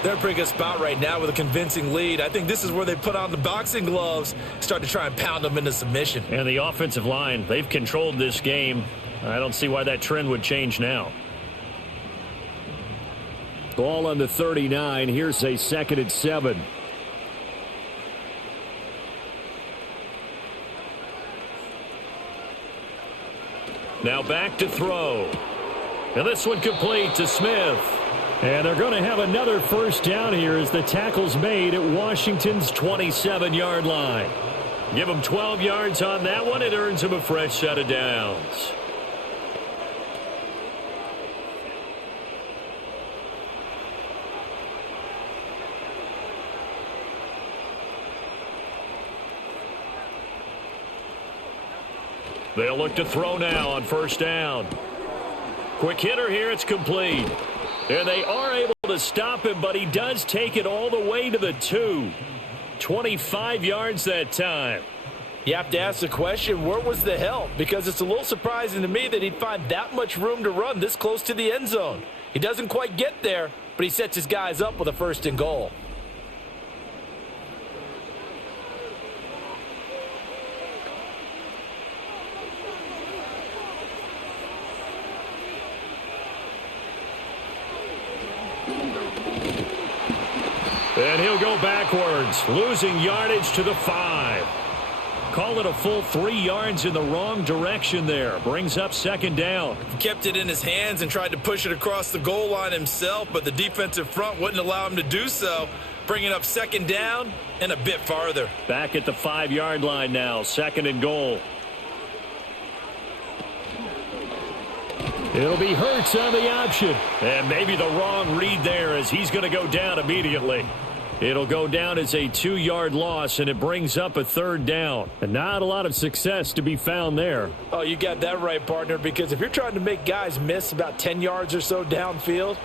They're in a pretty good spot right now with a convincing lead. I think this is where they put on the boxing gloves, start to try and pound them into submission. And the offensive line, they've controlled this game. I don't see why that trend would change now. Ball on the 39. Here's a 2nd and 7. Now back to throw. And this one complete to Smith. And they're going to have another first down here as the tackle's made at Washington's 27-yard line. Give them 12 yards on that one. It earns them a fresh set of downs. They'll look to throw now on first down. Quick hitter here. It's complete. And they are able to stop him, but he does take it all the way to the 2. 25 yards that time. You have to ask the question, where was the help? Because it's a little surprising to me that he'd find that much room to run this close to the end zone. He doesn't quite get there, but he sets his guys up with a 1st and goal. And he'll go backwards, losing yardage to the 5. Call it a full 3 yards in the wrong direction there. Brings up 2nd down. He kept it in his hands and tried to push it across the goal line himself, but the defensive front wouldn't allow him to do so, bringing up 2nd down and a bit farther. Back at the 5-yard line now, 2nd and goal. It'll be Hurts on the option. And maybe the wrong read there as he's going to go down immediately. It'll go down as a 2-yard loss, and it brings up a 3rd down. And not a lot of success to be found there. Oh, you got that right, partner, because if you're trying to make guys miss about 10 yards or so downfield,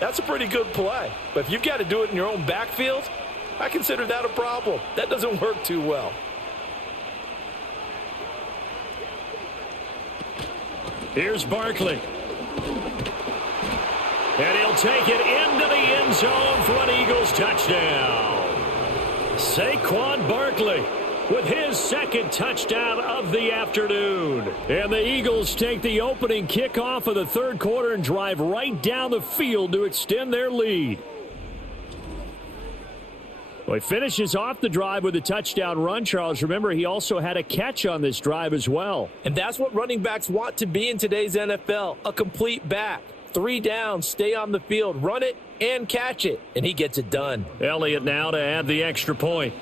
that's a pretty good play. But if you've got to do it in your own backfield, I consider that a problem. That doesn't work too well. Here's Barkley. And he'll take it into the end zone for an Eagles touchdown. Saquon Barkley with his 2nd touchdown of the afternoon. And the Eagles take the opening kickoff of the 3rd quarter and drive right down the field to extend their lead. Well, he finishes off the drive with a touchdown run, Charles. Remember, he also had a catch on this drive as well. And that's what running backs want to be in today's NFL, a complete back. 3 downs, stay on the field, run it, and catch it. And he gets it done. Elliott now to add the extra point.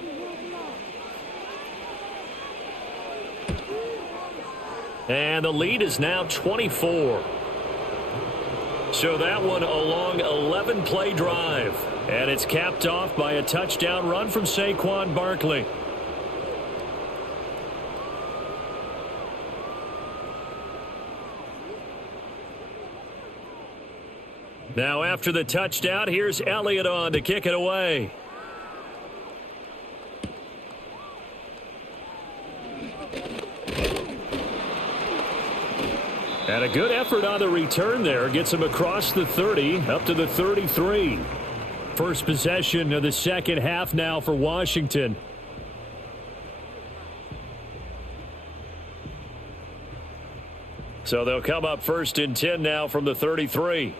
And the lead is now 24. So that one a long 11-play drive. And it's capped off by a touchdown run from Saquon Barkley. Now after the touchdown, here's Elliott on to kick it away. And a good effort on the return there. Gets him across the 30, up to the 33. First possession of the 2nd half now for Washington. So they'll come up 1st and 10 now from the 33.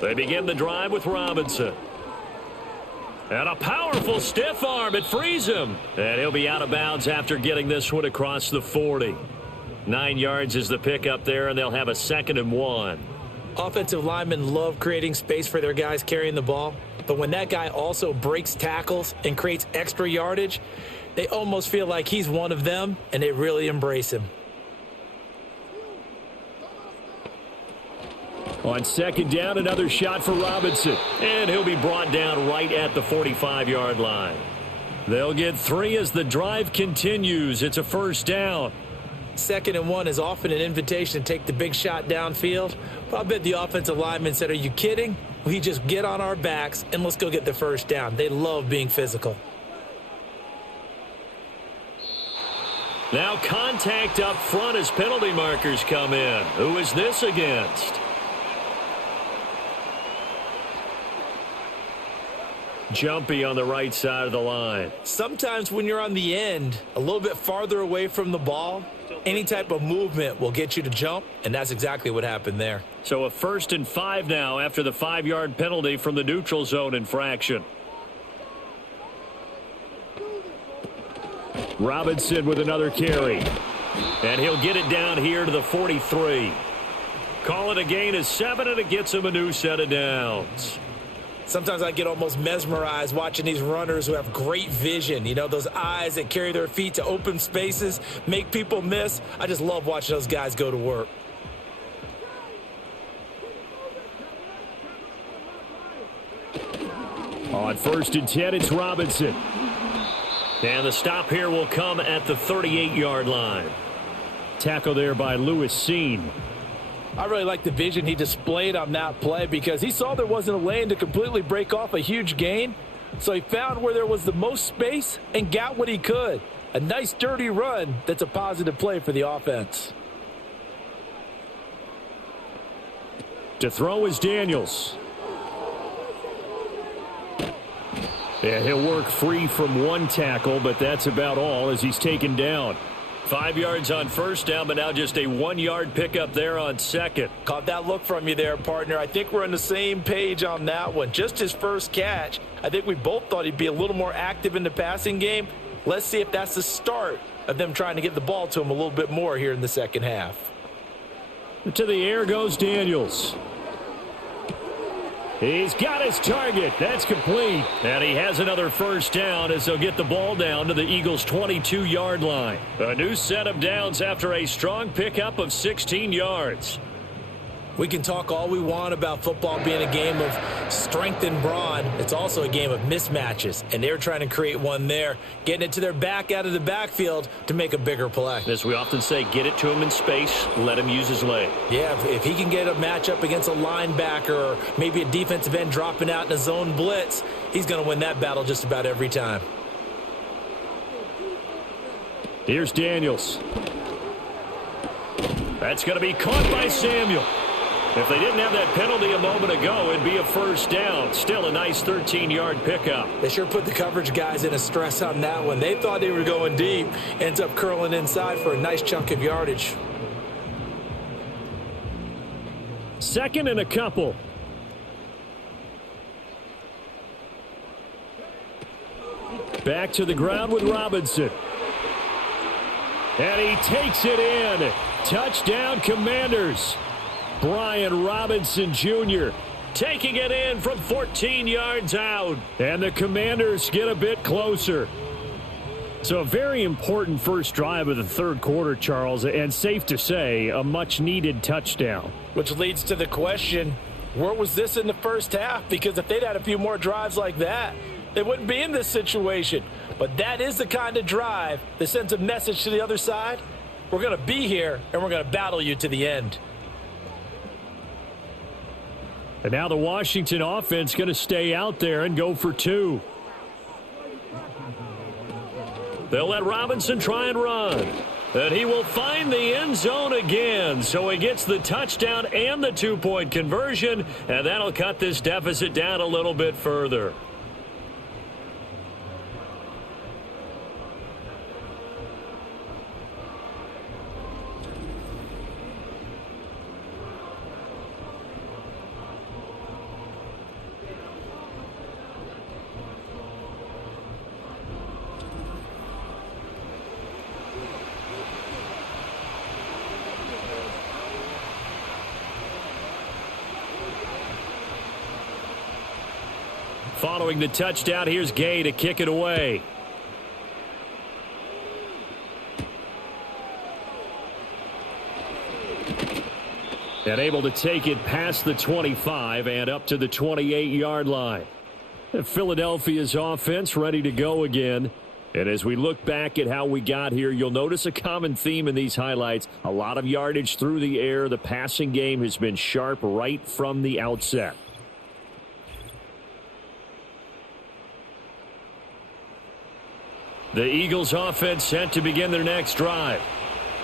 They begin the drive with Robinson. And a powerful stiff arm. It frees him. And he'll be out of bounds after getting this one across the 40. 9 yards is the pickup there, and they'll have a 2nd and 1. Offensive linemen love creating space for their guys carrying the ball. But when that guy also breaks tackles and creates extra yardage, they almost feel like he's one of them, and they really embrace him. On 2nd down, another shot for Robinson. And he'll be brought down right at the 45-yard line. They'll get 3 as the drive continues. It's a 1st down. 2nd and 1 is often an invitation to take the big shot downfield. But I bet the offensive lineman said, "Are you kidding? We just get on our backs and let's go get the 1st down." They love being physical. Now contact up front as penalty markers come in. Who is this against? Jumpy on the right side of the line. Sometimes when you're on the end, a little bit farther away from the ball, any type of movement will get you to jump, and that's exactly what happened there. So a 1st and 5 now after the 5-yard penalty from the neutral zone infraction. Robinson with another carry. And he'll get it down here to the 43. Call it a gain of 7, and it gets him a new set of downs. Sometimes I get almost mesmerized watching these runners who have great vision. You know, those eyes that carry their feet to open spaces, make people miss. I just love watching those guys go to work. On 1st and 10, it's Robinson. And the stop here will come at the 38-yard line. Tackle there by Lewis Seen. I really like the vision he displayed on that play because he saw there wasn't a lane to completely break off a huge gain. So he found where there was the most space and got what he could. A nice dirty run that's a positive play for the offense. To throw is Daniels. And he'll work free from 1 tackle, but that's about all as he's taken down. 5 yards on 1st down, but now just a 1-yard pickup there on 2nd. Caught that look from you there, partner. I think we're on the same page on that one. Just his first catch. I think we both thought he'd be a little more active in the passing game. Let's see if that's the start of them trying to get the ball to him a little bit more here in the 2nd half. To the air goes Daniels. He's got his target. That's complete. And he has another 1st down as they'll get the ball down to the Eagles' 22-yard line. A new set of downs after a strong pickup of 16 yards. We can talk all we want about football being a game of strength and brawn. It's also a game of mismatches, and they're trying to create one there, getting it to their back out of the backfield to make a bigger play. As we often say, get it to him in space, let him use his leg. Yeah, if he can get a matchup against a linebacker or maybe a defensive end dropping out in a zone blitz, he's going to win that battle just about every time. Here's Daniels. That's going to be caught by Samuel. If they didn't have that penalty a moment ago, it'd be a 1st down. Still a nice 13-yard pickup. They sure put the coverage guys in a stress on that one. They thought they were going deep. Ends up curling inside for a nice chunk of yardage. 2nd and a couple. Back to the ground with Robinson. And he takes it in. Touchdown, Commanders. Brian Robinson Jr. taking it in from 14 yards out. And the Commanders get a bit closer. So a very important first drive of the 3rd quarter, Charles, and safe to say, a much-needed touchdown. Which leads to the question, where was this in the 1st half? Because if they'd had a few more drives like that, they wouldn't be in this situation. But that is the kind of drive that sends a message to the other side. We're going to be here, and we're going to battle you to the end. And now the Washington offense going to stay out there and go for 2. They'll let Robinson try and run. And he will find the end zone again. So he gets the touchdown and the 2-point conversion. And that'll cut this deficit down a little bit further. Following the touchdown, here's Gay to kick it away. And able to take it past the 25 and up to the 28-yard line. Philadelphia's offense ready to go again. And as we look back at how we got here, you'll notice a common theme in these highlights. A lot of yardage through the air. The passing game has been sharp right from the outset. The Eagles offense set to begin their next drive.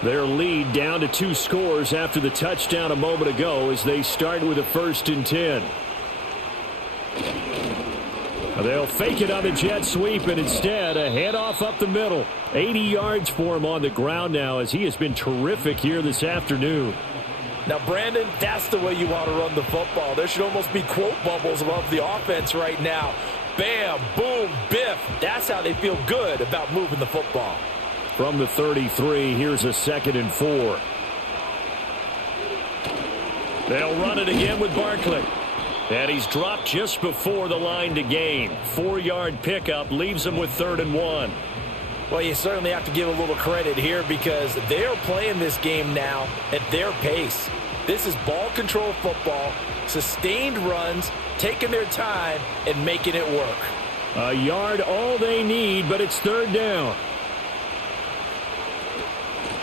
Their lead down to 2 scores after the touchdown a moment ago as they start with a 1st and 10. They'll fake it on the jet sweep, and instead a handoff up the middle. 80 yards for him on the ground now as he has been terrific here this afternoon. Now, Brandon, that's the way you want to run the football. There should almost be quote bubbles above the offense right now. Bam, boom, biff. That's how they feel good about moving the football. From the 33, here's a 2nd and 4. They'll run it again with Barkley. And he's dropped just before the line to gain. 4-yard pickup leaves him with 3rd and 1. Well, you certainly have to give a little credit here because they are playing this game now at their pace. This is ball control football, sustained runs, taking their time, and making it work. A yard all they need, but it's 3rd down.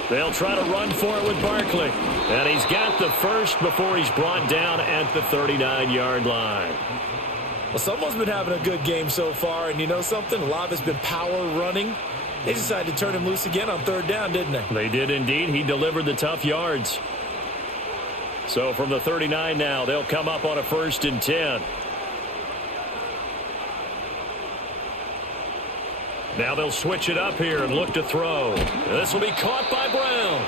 They'll try to run for it with Barkley. And he's got the first before he's brought down at the 39-yard line. Well, someone's been having a good game so far, and you know something? A lot of it's been power running. They decided to turn him loose again on 3rd down, didn't they? They did indeed. He delivered the tough yards. So from the 39 now, they'll come up on a 1st and 10. Now they'll switch it up here and look to throw. This will be caught by Brown.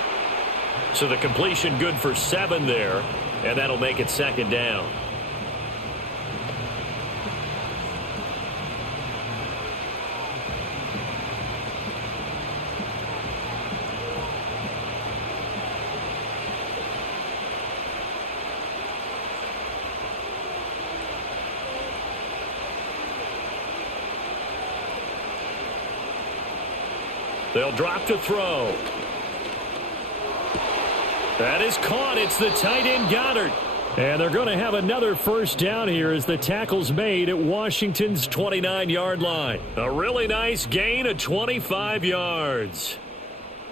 So the completion good for 7 there, and that'll make it 2nd down. They'll drop to throw. That is caught. It's the tight end Goddard. And they're going to have another 1st down here as the tackle's made at Washington's 29-yard line. A really nice gain of 25 yards.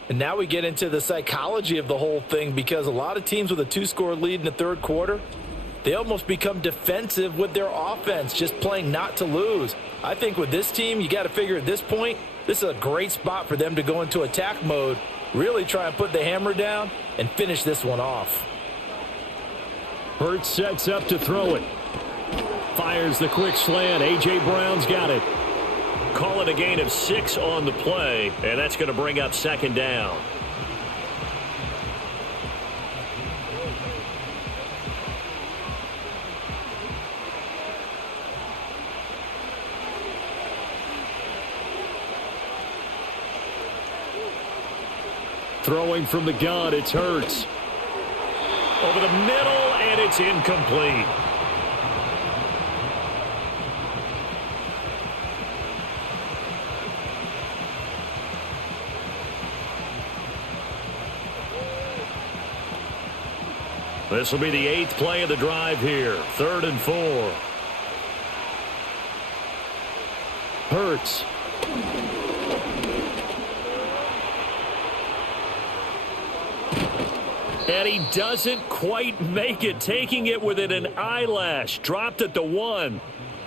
And now we get into the psychology of the whole thing because a lot of teams with a 2-score lead in the 3rd quarter, they almost become defensive with their offense, just playing not to lose. I think with this team, you got to figure at this point, this is a great spot for them to go into attack mode, really try and put the hammer down and finish this one off. Hurts sets up to throw it. Fires the quick slant. A.J. Brown's got it. Call it a gain of 6 on the play, and that's going to bring up 2nd down. Throwing from the gun, it's Hurts. Over the middle, and it's incomplete. This will be the 8th play of the drive here. 3rd and 4. Hurts. And he doesn't quite make it, taking it within an eyelash. Dropped at the 1.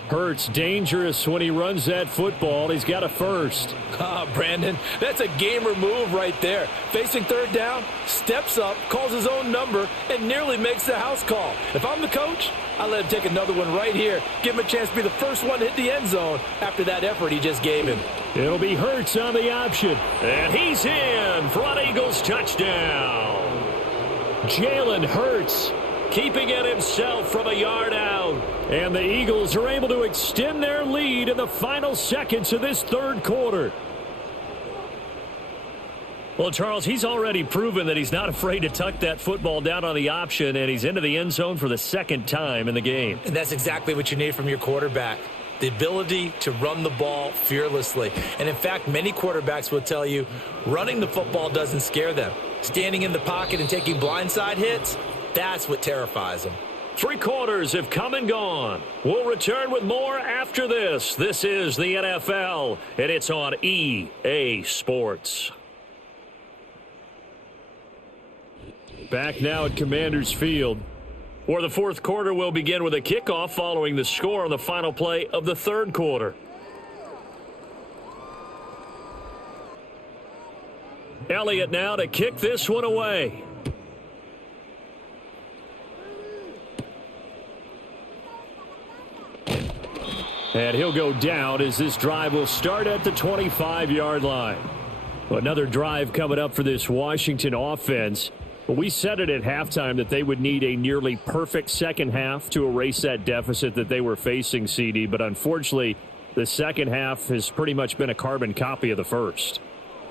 Hurts dangerous when he runs that football. He's got a 1st. Brandon, that's a gamer move right there. Facing 3rd down, steps up, calls his own number, and nearly makes the house call. If I'm the coach, I let him take another one right here. Give him a chance to be the first one to hit the end zone after that effort he just gave him. It'll be Hurts on the option. And he's in for an Eagles touchdown. Jalen Hurts keeping it himself from a yard out. And the Eagles are able to extend their lead in the final seconds of this 3rd quarter. Well, Charles, he's already proven that he's not afraid to tuck that football down on the option, and he's into the end zone for the 2nd time in the game. And that's exactly what you need from your quarterback. the ability to run the ball fearlessly. And in fact, many quarterbacks will tell you running the football doesn't scare them. Standing in the pocket and taking blindside hits, that's what terrifies them. 3 quarters have come and gone. We'll return with more after this. This is the NFL, and it's on EA Sports. Back now at Commanders Field, where the fourth quarter will begin with a kickoff following the score on the final play of the third quarter. Elliott now to kick this one away. And he'll go down as this drive will start at the 25-yard line. Another drive coming up for this Washington offense. But we said it at halftime that they would need a nearly perfect second half to erase that deficit that they were facing, CD. But unfortunately, the second half has pretty much been a carbon copy of the first.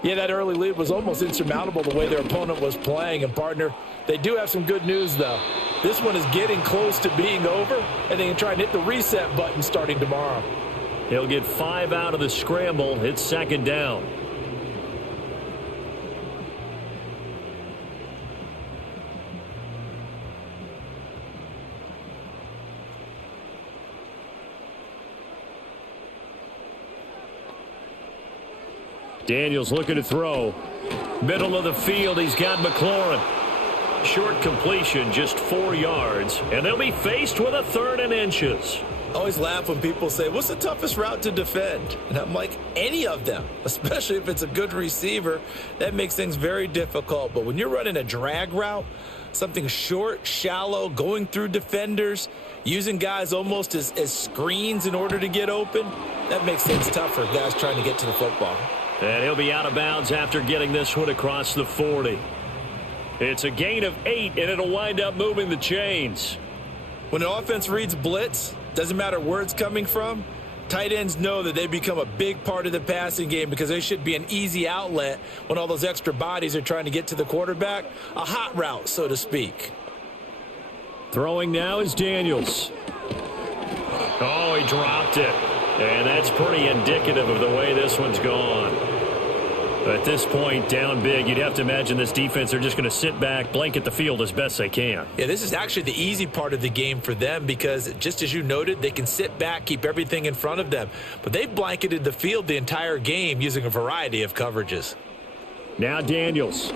Yeah, that early lead was almost insurmountable the way their opponent was playing. And, partner, they do have some good news, though. This one is getting close to being over, and they can try and hit the reset button starting tomorrow. He'll get 5 out of the scramble. It's second down. Daniels looking to throw. Middle of the field, he's got McLaurin. Short completion, just 4 yards. And they'll be faced with a 3rd and inches. I always laugh when people say, what's the toughest route to defend? And I'm like, any of them, especially if it's a good receiver. That makes things very difficult. But when you're running a drag route, something short, shallow, going through defenders, using guys almost as screens in order to get open, that makes things tough for guys trying to get to the football. And he'll be out of bounds after getting this one across the 40. It's a gain of 8, and it'll wind up moving the chains. When an offense reads blitz, doesn't matter where it's coming from, tight ends know that they become a big part of the passing game because they should be an easy outlet when all those extra bodies are trying to get to the quarterback. A hot route, so to speak. Throwing now is Daniels. Oh, he dropped it. And that's pretty indicative of the way this one's gone. At this point, down big, you'd have to imagine this defense are just going to sit back, blanket the field as best they can. Yeah, this is actually the easy part of the game for them because, just as you noted, they can sit back, keep everything in front of them. But they've blanketed the field the entire game using a variety of coverages. Now Daniels.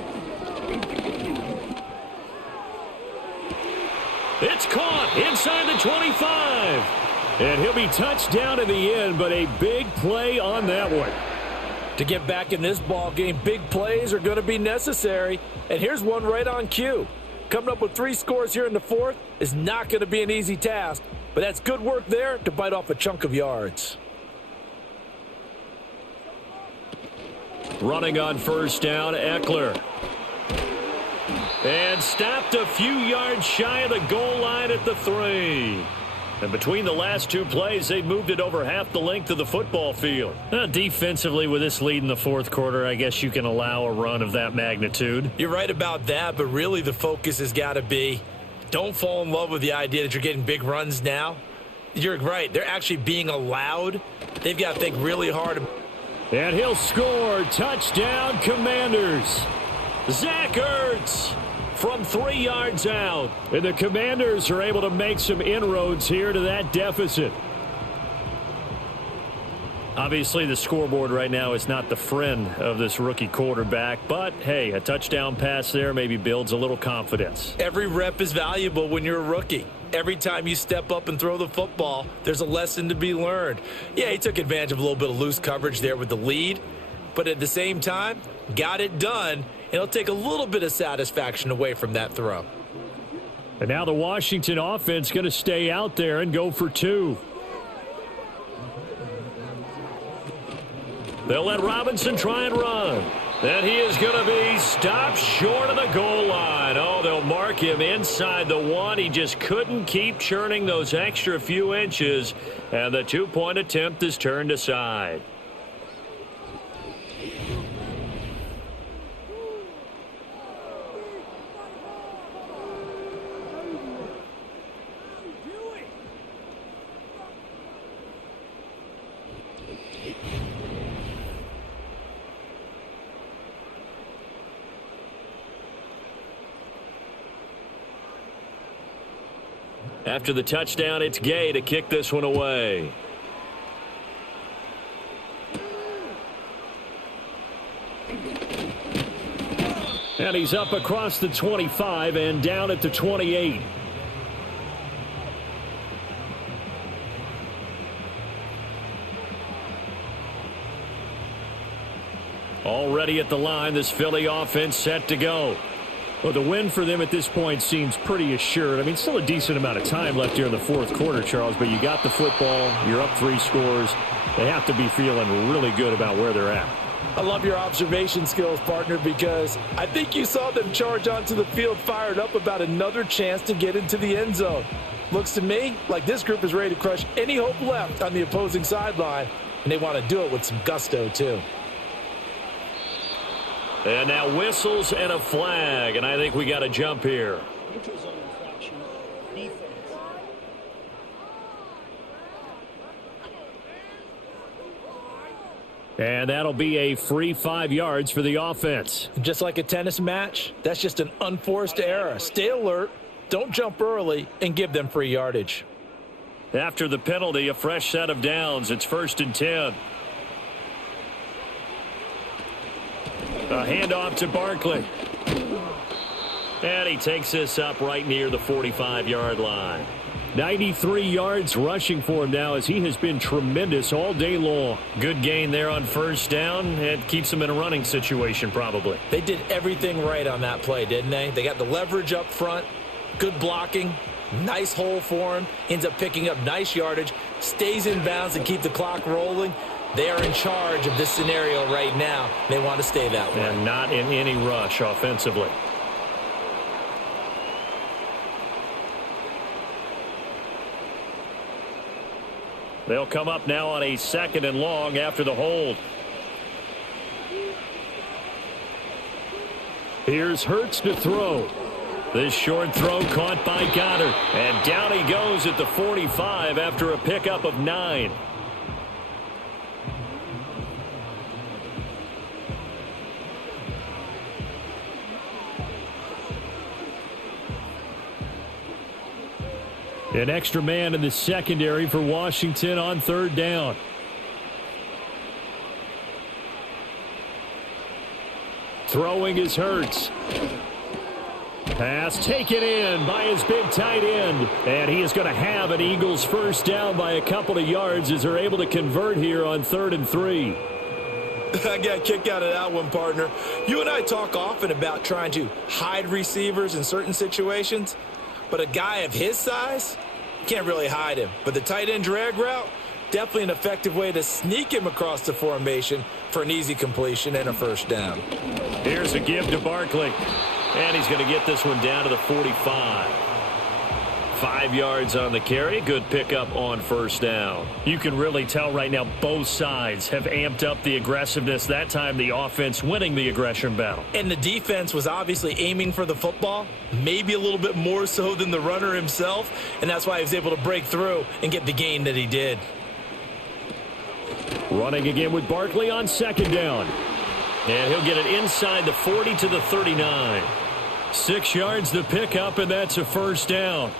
It's caught inside the 25. And he'll be touched down in the end, but a big play on that one. To get back in this ball game, big plays are going to be necessary. And here's one right on cue. Coming up with 3 scores here in the fourth is not going to be an easy task, but that's good work there to bite off a chunk of yards. Running on first down, Eckler. And stopped a few yards shy of the goal line at the 3. And between the last 2 plays, they moved it over half the length of the football field. Defensively, with this lead in the fourth quarter, I guess you can allow a run of that magnitude. You're right about that, but really the focus has got to be don't fall in love with the idea that you're getting big runs now. You're right. They're actually being allowed. They've got to think really hard. And he'll score. Touchdown, Commanders. Zach Ertz from 3 yards out. And the Commanders are able to make some inroads here to that deficit. Obviously, the scoreboard right now is not the friend of this rookie quarterback. But, hey, a touchdown pass there maybe builds a little confidence. Every rep is valuable when you're a rookie. Every time you step up and throw the football, there's a lesson to be learned. Yeah, he took advantage of a little bit of loose coverage there with the lead. But at the same time, got it done. It'll take a little bit of satisfaction away from that throw. And now the Washington offense going to stay out there and go for 2. They'll let Robinson try and run. And he is going to be stopped short of the goal line. Oh, they'll mark him inside the 1. He just couldn't keep churning those extra few inches. And the 2-point attempt is turned aside. After the touchdown, it's Gay to kick this one away. And he's up across the 25 and down at the 28. Already at the line, this Philly offense set to go. Well, the win for them at this point seems pretty assured. I mean, still a decent amount of time left here in the fourth quarter, Charles, but you got the football, you're up 3 scores. They have to be feeling really good about where they're at. I love your observation skills, partner, because I think you saw them charge onto the field fired up about another chance to get into the end zone. Looks to me like this group is ready to crush any hope left on the opposing sideline, and they want to do it with some gusto, too. And now whistles and a flag, and I think we got a jump here. And that'll be a free 5 yards for the offense. Just like a tennis match, that's just an unforced error. Stay alert, don't jump early, and give them free yardage. After the penalty, a fresh set of downs. It's 1st and 10. A handoff to Barkley. And he takes this up right near the 45-yard line. 93 yards rushing for him now as he has been tremendous all day long. Good gain there on 1st down. It keeps him in a running situation probably. They did everything right on that play, didn't they? They got the leverage up front, good blocking, nice hole for him, ends up picking up nice yardage, stays in bounds and keep the clock rolling. They are in charge of this scenario right now. They want to stay that way. And not in any rush offensively. They'll come up now on a 2nd and long after the hold. Here's Hurts to throw. This short throw caught by Goddard. And down he goes at the 45 after a pickup of 9. An extra man in the secondary for Washington on 3rd down. Throwing is Hurts. Pass taken in by his big tight end. And he is going to have an Eagles 1st down by a couple of yards as they're able to convert here on 3rd and 3. I got a kick out of that one, partner. You and I talk often about trying to hide receivers in certain situations. But a guy of his size, can't really hide him. But the tight end drag route, definitely an effective way to sneak him across the formation for an easy completion and a 1st down. Here's a give to Barkley. And he's going to get this one down to the 45. 5 yards on the carry. Good pickup on 1st down. You can really tell right now both sides have amped up the aggressiveness. That time the offense winning the aggression battle. And the defense was obviously aiming for the football, maybe a little bit more so than the runner himself, and that's why he was able to break through and get the gain that he did. Running again with Barkley on 2nd down. And he'll get it inside the 40 to the 39. 6 yards the pickup, and that's a 1st down.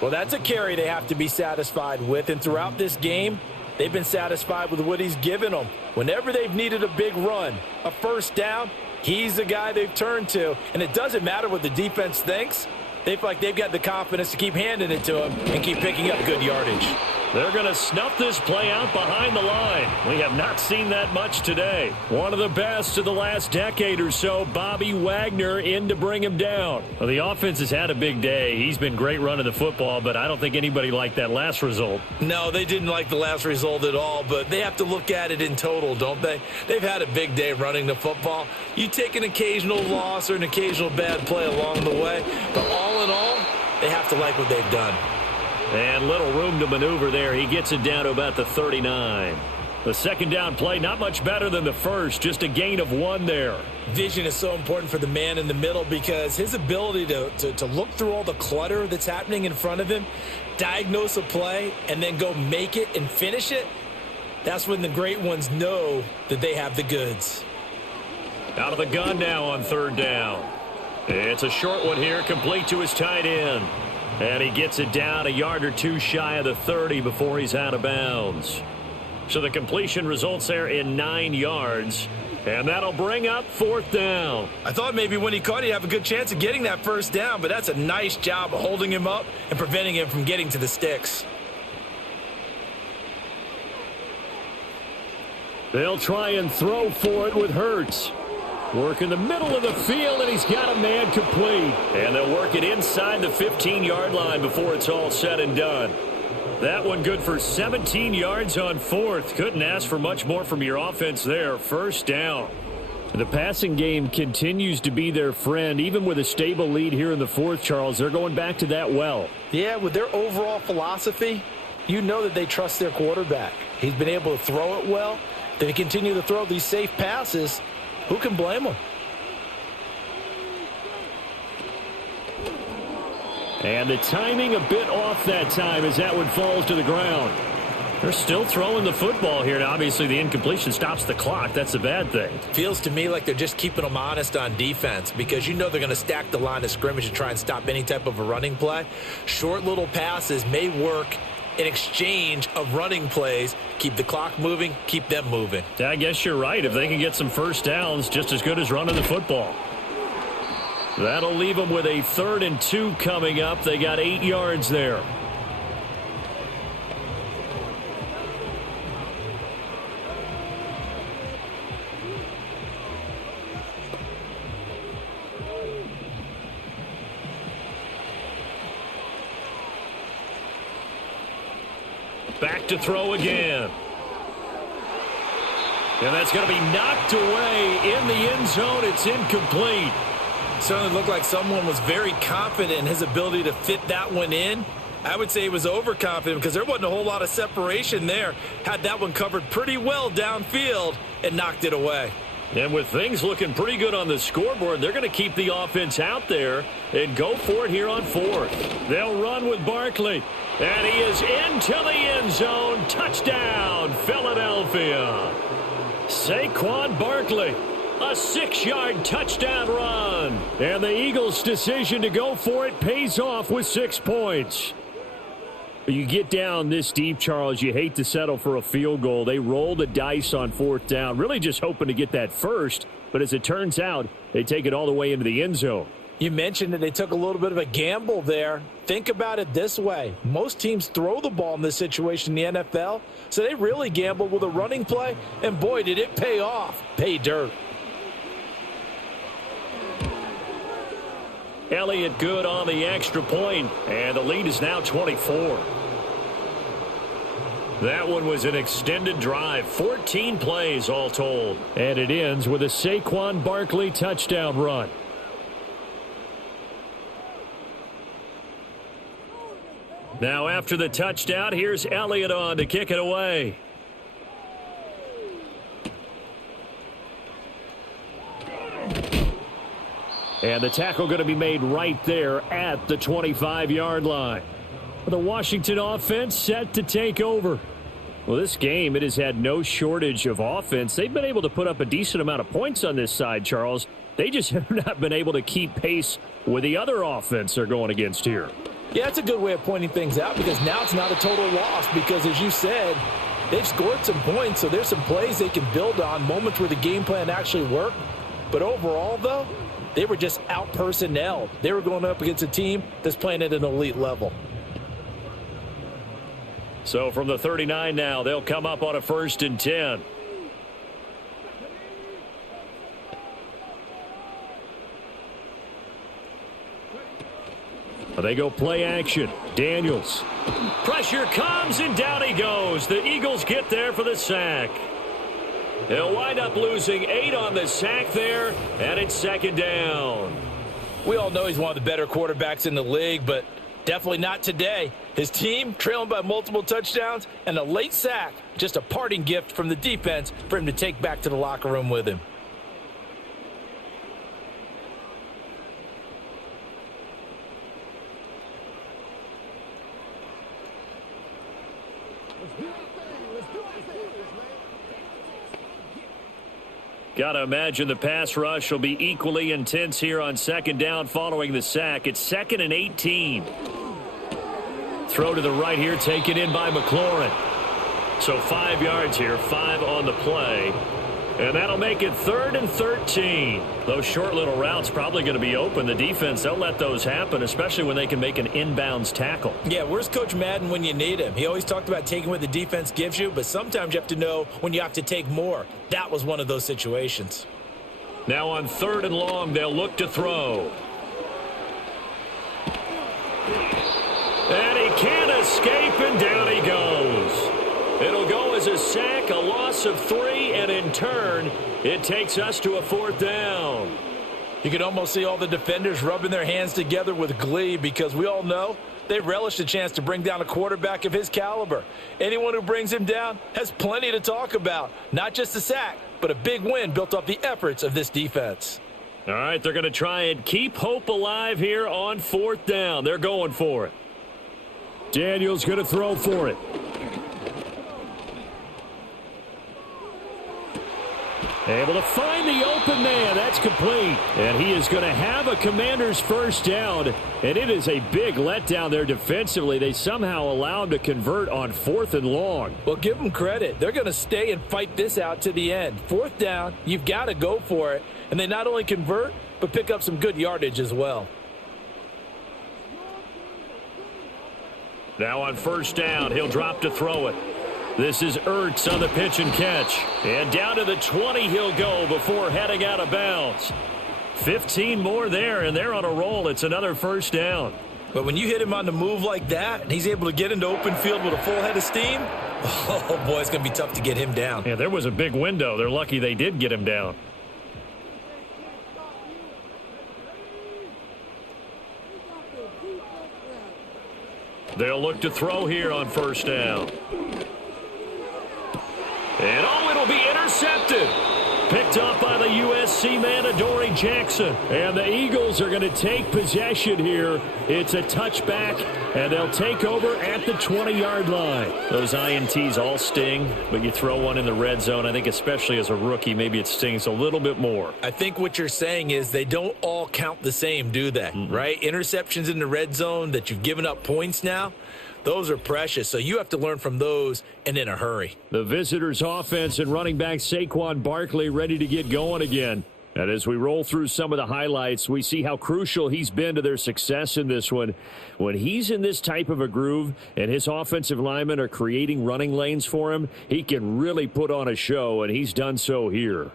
Well, that's a carry they have to be satisfied with, and throughout this game, they've been satisfied with what he's given them. Whenever they've needed a big run, a 1st down, he's the guy they've turned to, and it doesn't matter what the defense thinks. They feel like they've got the confidence to keep handing it to him and keep picking up good yardage. They're going to snuff this play out behind the line. We have not seen that much today. One of the best of the last decade or so, Bobby Wagner in to bring him down. Well, the offense has had a big day. He's been great running the football, but I don't think anybody liked that last result. No, they didn't like the last result at all, but they have to look at it in total, don't they? They've had a big day running the football. You take an occasional loss or an occasional bad play along the way, but all in all, they have to like what they've done. And little room to maneuver there. He gets it down to about the 39. The 2nd down play, not much better than the first, just a gain of 1 there. Vision is so important for the man in the middle because his ability to look through all the clutter that's happening in front of him, diagnose a play, and then go make it and finish it, that's when the great ones know that they have the goods. Out of the gun now on 3rd down. It's a short one here, complete to his tight end. And he gets it down a yard or two shy of the 30 before he's out of bounds. So the completion results there in 9 yards. And that'll bring up 4th down. I thought maybe when he caught it, he'd have a good chance of getting that first down, but that's a nice job of holding him up and preventing him from getting to the sticks. They'll try and throw for it with Hurts. Work in the middle of the field, and he's got a man complete. And they'll work it inside the 15-yard line before it's all said and done. That one good for 17 yards on 4th. Couldn't ask for much more from your offense there. 1st down. The passing game continues to be their friend. Even with a stable lead here in the 4th, Charles, they're going back to that well. Yeah, with their overall philosophy, you know that they trust their quarterback. He's been able to throw it well. They continue to throw these safe passes. Who can blame them? And the timing a bit off that time as that one falls to the ground. They're still throwing the football here. Now, obviously, the incompletion stops the clock. That's a bad thing. Feels to me like they're just keeping them honest on defense because you know they're going to stack the line of scrimmage to try and stop any type of a running play. Short little passes may work in exchange of running plays. Keep the clock moving, keep them moving. I guess you're right. If they can get some first downs, just as good as running the football. That'll leave them with a 3rd and 2 coming up. They got 8 yards there. Back to throw again. And that's going to be knocked away in the end zone. It's incomplete. Certainly looked like someone was very confident in his ability to fit that one in. I would say he was overconfident because there wasn't a whole lot of separation there. Had that one covered pretty well downfield and knocked it away. And with things looking pretty good on the scoreboard, they're going to keep the offense out there and go for it here on 4th. They'll run with Barkley. And he is into the end zone. Touchdown, Philadelphia. Saquon Barkley. A 6-yard touchdown run. And the Eagles' decision to go for it pays off with 6 points. You get down this deep, Charles, you hate to settle for a field goal. They roll the dice on 4th down, really just hoping to get that first. But as it turns out, they take it all the way into the end zone. You mentioned that they took a little bit of a gamble there. Think about it this way. Most teams throw the ball in this situation in the NFL, so they really gambled with a running play, and boy, did it pay off. Pay dirt. Elliott good on the extra point, and the lead is now 24. That one was an extended drive, 14 plays all told. And it ends with a Saquon Barkley touchdown run. Now after the touchdown, here's Elliott on to kick it away. And the tackle going to be made right there at the 25-yard line. The Washington offense set to take over. Well, this game, it has had no shortage of offense. They've been able to put up a decent amount of points on this side, Charles. They just have not been able to keep pace with the other offense they're going against here. Yeah, that's a good way of pointing things out because now it's not a total loss because, as you said, they've scored some points, so there's some plays they can build on, moments where the game plan actually worked. But overall, though, they were just out-personnelled. They were going up against a team that's playing at an elite level. So from the 39 now, they'll come up on a 1st and 10. They go play action. Daniels. Pressure comes, and down he goes. The Eagles get there for the sack. They'll wind up losing 8 on the sack there, and it's 2nd down. We all know he's one of the better quarterbacks in the league, but definitely not today. His team trailing by multiple touchdowns, and a late sack, just a parting gift from the defense for him to take back to the locker room with him. Got to imagine the pass rush will be equally intense here on second down following the sack. It's 2nd and 18. Throw to the right here, taken in by McLaurin. So 5 yards here, 5 on the play. And that'll make it 3rd and 13. Those short little routes probably going to be open. The defense, they'll let those happen, especially when they can make an inbounds tackle. Yeah, where's Coach Madden when you need him? He always talked about taking what the defense gives you, but sometimes you have to know when you have to take more. That was one of those situations. Now on 3rd and long, they'll look to throw. And he can't escape, and down he goes. It'll go as a sack, a loss of 3, and in turn, it takes us to a 4th down. You can almost see all the defenders rubbing their hands together with glee because we all know they relish the chance to bring down a quarterback of his caliber. Anyone who brings him down has plenty to talk about. Not just a sack, but a big win built off the efforts of this defense. All right, they're going to try and keep hope alive here on 4th down. They're going for it. Daniel's going to throw for it. Able to find the open man. That's complete. And he is going to have a Commander's first down. And it is a big letdown there defensively. They somehow allow him to convert on 4th and long. Well, give them credit. They're going to stay and fight this out to the end. 4th down, you've got to go for it. And they not only convert, but pick up some good yardage as well. Now on 1st down, he'll drop to throw it. This is Ertz on the pitch and catch. And down to the 20 he'll go before heading out of bounds. 15 more there, and they're on a roll. It's another 1st down. But when you hit him on the move like that, and he's able to get into open field with a full head of steam, oh, boy, it's going to be tough to get him down. Yeah, there was a big window. They're lucky they did get him down. They'll look to throw here on 1st down. And it'll be intercepted. Picked up by the USC man, Adoree Jackson. And the Eagles are going to take possession here. It's a touchback, and they'll take over at the 20-yard line. Those INTs all sting, but you throw one in the red zone, I think especially as a rookie, maybe it stings a little bit more. I think what you're saying is they don't all count the same, do they? Right? Interceptions in the red zone that you've given up points now, those are precious, so you have to learn from those and in a hurry. The visitors' offense and running back Saquon Barkley ready to get going again. And as we roll through some of the highlights, we see how crucial he's been to their success in this one. When he's in this type of a groove and his offensive linemen are creating running lanes for him, he can really put on a show, and he's done so here.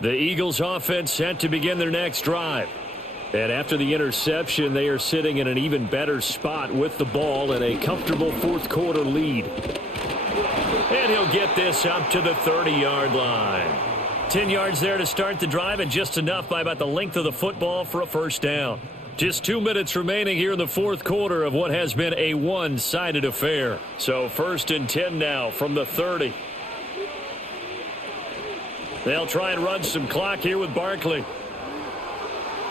The Eagles offense set to begin their next drive. And after the interception, they are sitting in an even better spot with the ball and a comfortable 4th quarter lead. And he'll get this up to the 30-yard line. 10 yards there to start the drive, and just enough by about the length of the football for a 1st down. Just 2 minutes remaining here in the 4th quarter of what has been a one-sided affair. So 1st and 10 now from the 30. They'll try and run some clock here with Barkley.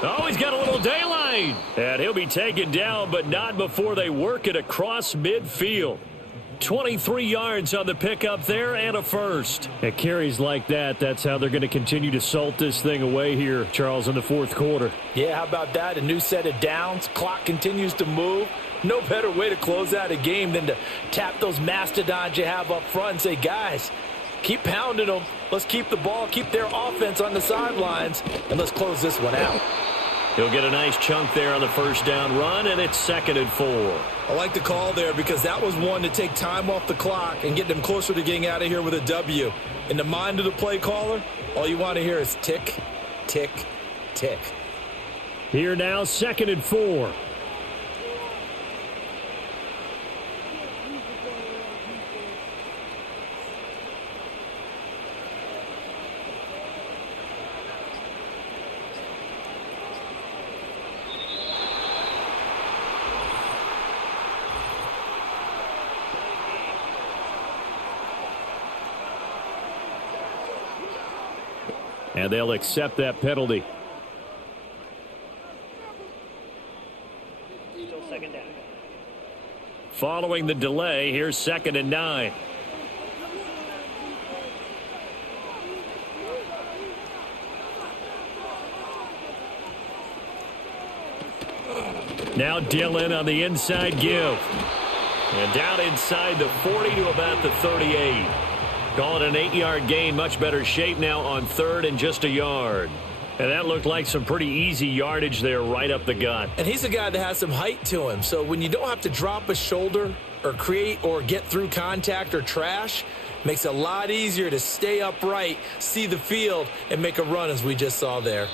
Oh, he's got a little daylight. And he'll be taken down, but not before they work it across midfield. 23 yards on the pickup there and a 1st. At carries like that, that's how they're going to continue to salt this thing away here, Charles, in the 4th quarter. Yeah, how about that? A new set of downs. Clock continues to move. No better way to close out a game than to tap those mastodons you have up front and say, guys, keep pounding them. Let's keep the ball, keep their offense on the sidelines, and let's close this one out. He'll get a nice chunk there on the 1st down run, and it's 2nd and 4. I like the call there because that was one to take time off the clock and get them closer to getting out of here with a W. In the mind of the play caller, all you want to hear is tick, tick, tick. Here now, 2nd and 4. And they'll accept that penalty. Still 2nd down. following the delay. Here's 2nd and 9. Now Dillon on the inside give. And down inside the 40 to about the 38. Call it an 8-yard gain. Much better shape now on 3rd and just a yard. And that looked like some pretty easy yardage there right up the gut. And he's a guy that has some height to him. So when you don't have to drop a shoulder or create or get through contact or trash, makes it a lot easier to stay upright, see the field, and make a run as we just saw there.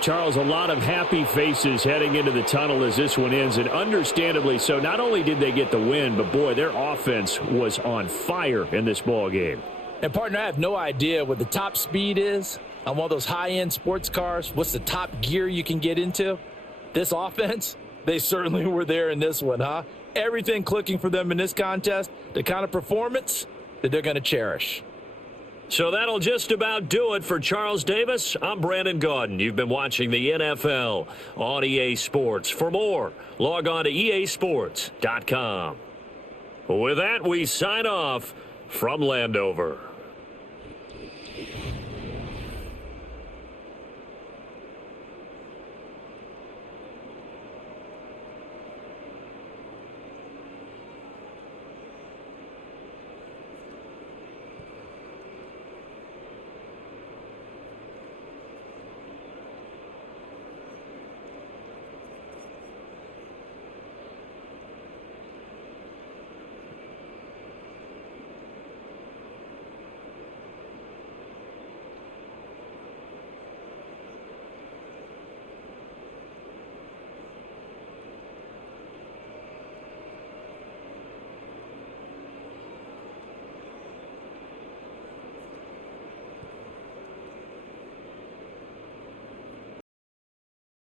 Charles, a lot of happy faces heading into the tunnel as this one ends, and understandably so. Not only did they get the win, but, boy, their offense was on fire in this ball game. And, partner, I have no idea what the top speed is on one of those high-end sports cars. What's the top gear you can get into? This offense, they certainly were there in this one, huh? Everything clicking for them in this contest, the kind of performance that they're going to cherish. So that'll just about do it for Charles Davis. I'm Brandon Gaudin. You've been watching the NFL on EA Sports. For more, log on to easports.com. With that, we sign off from Landover.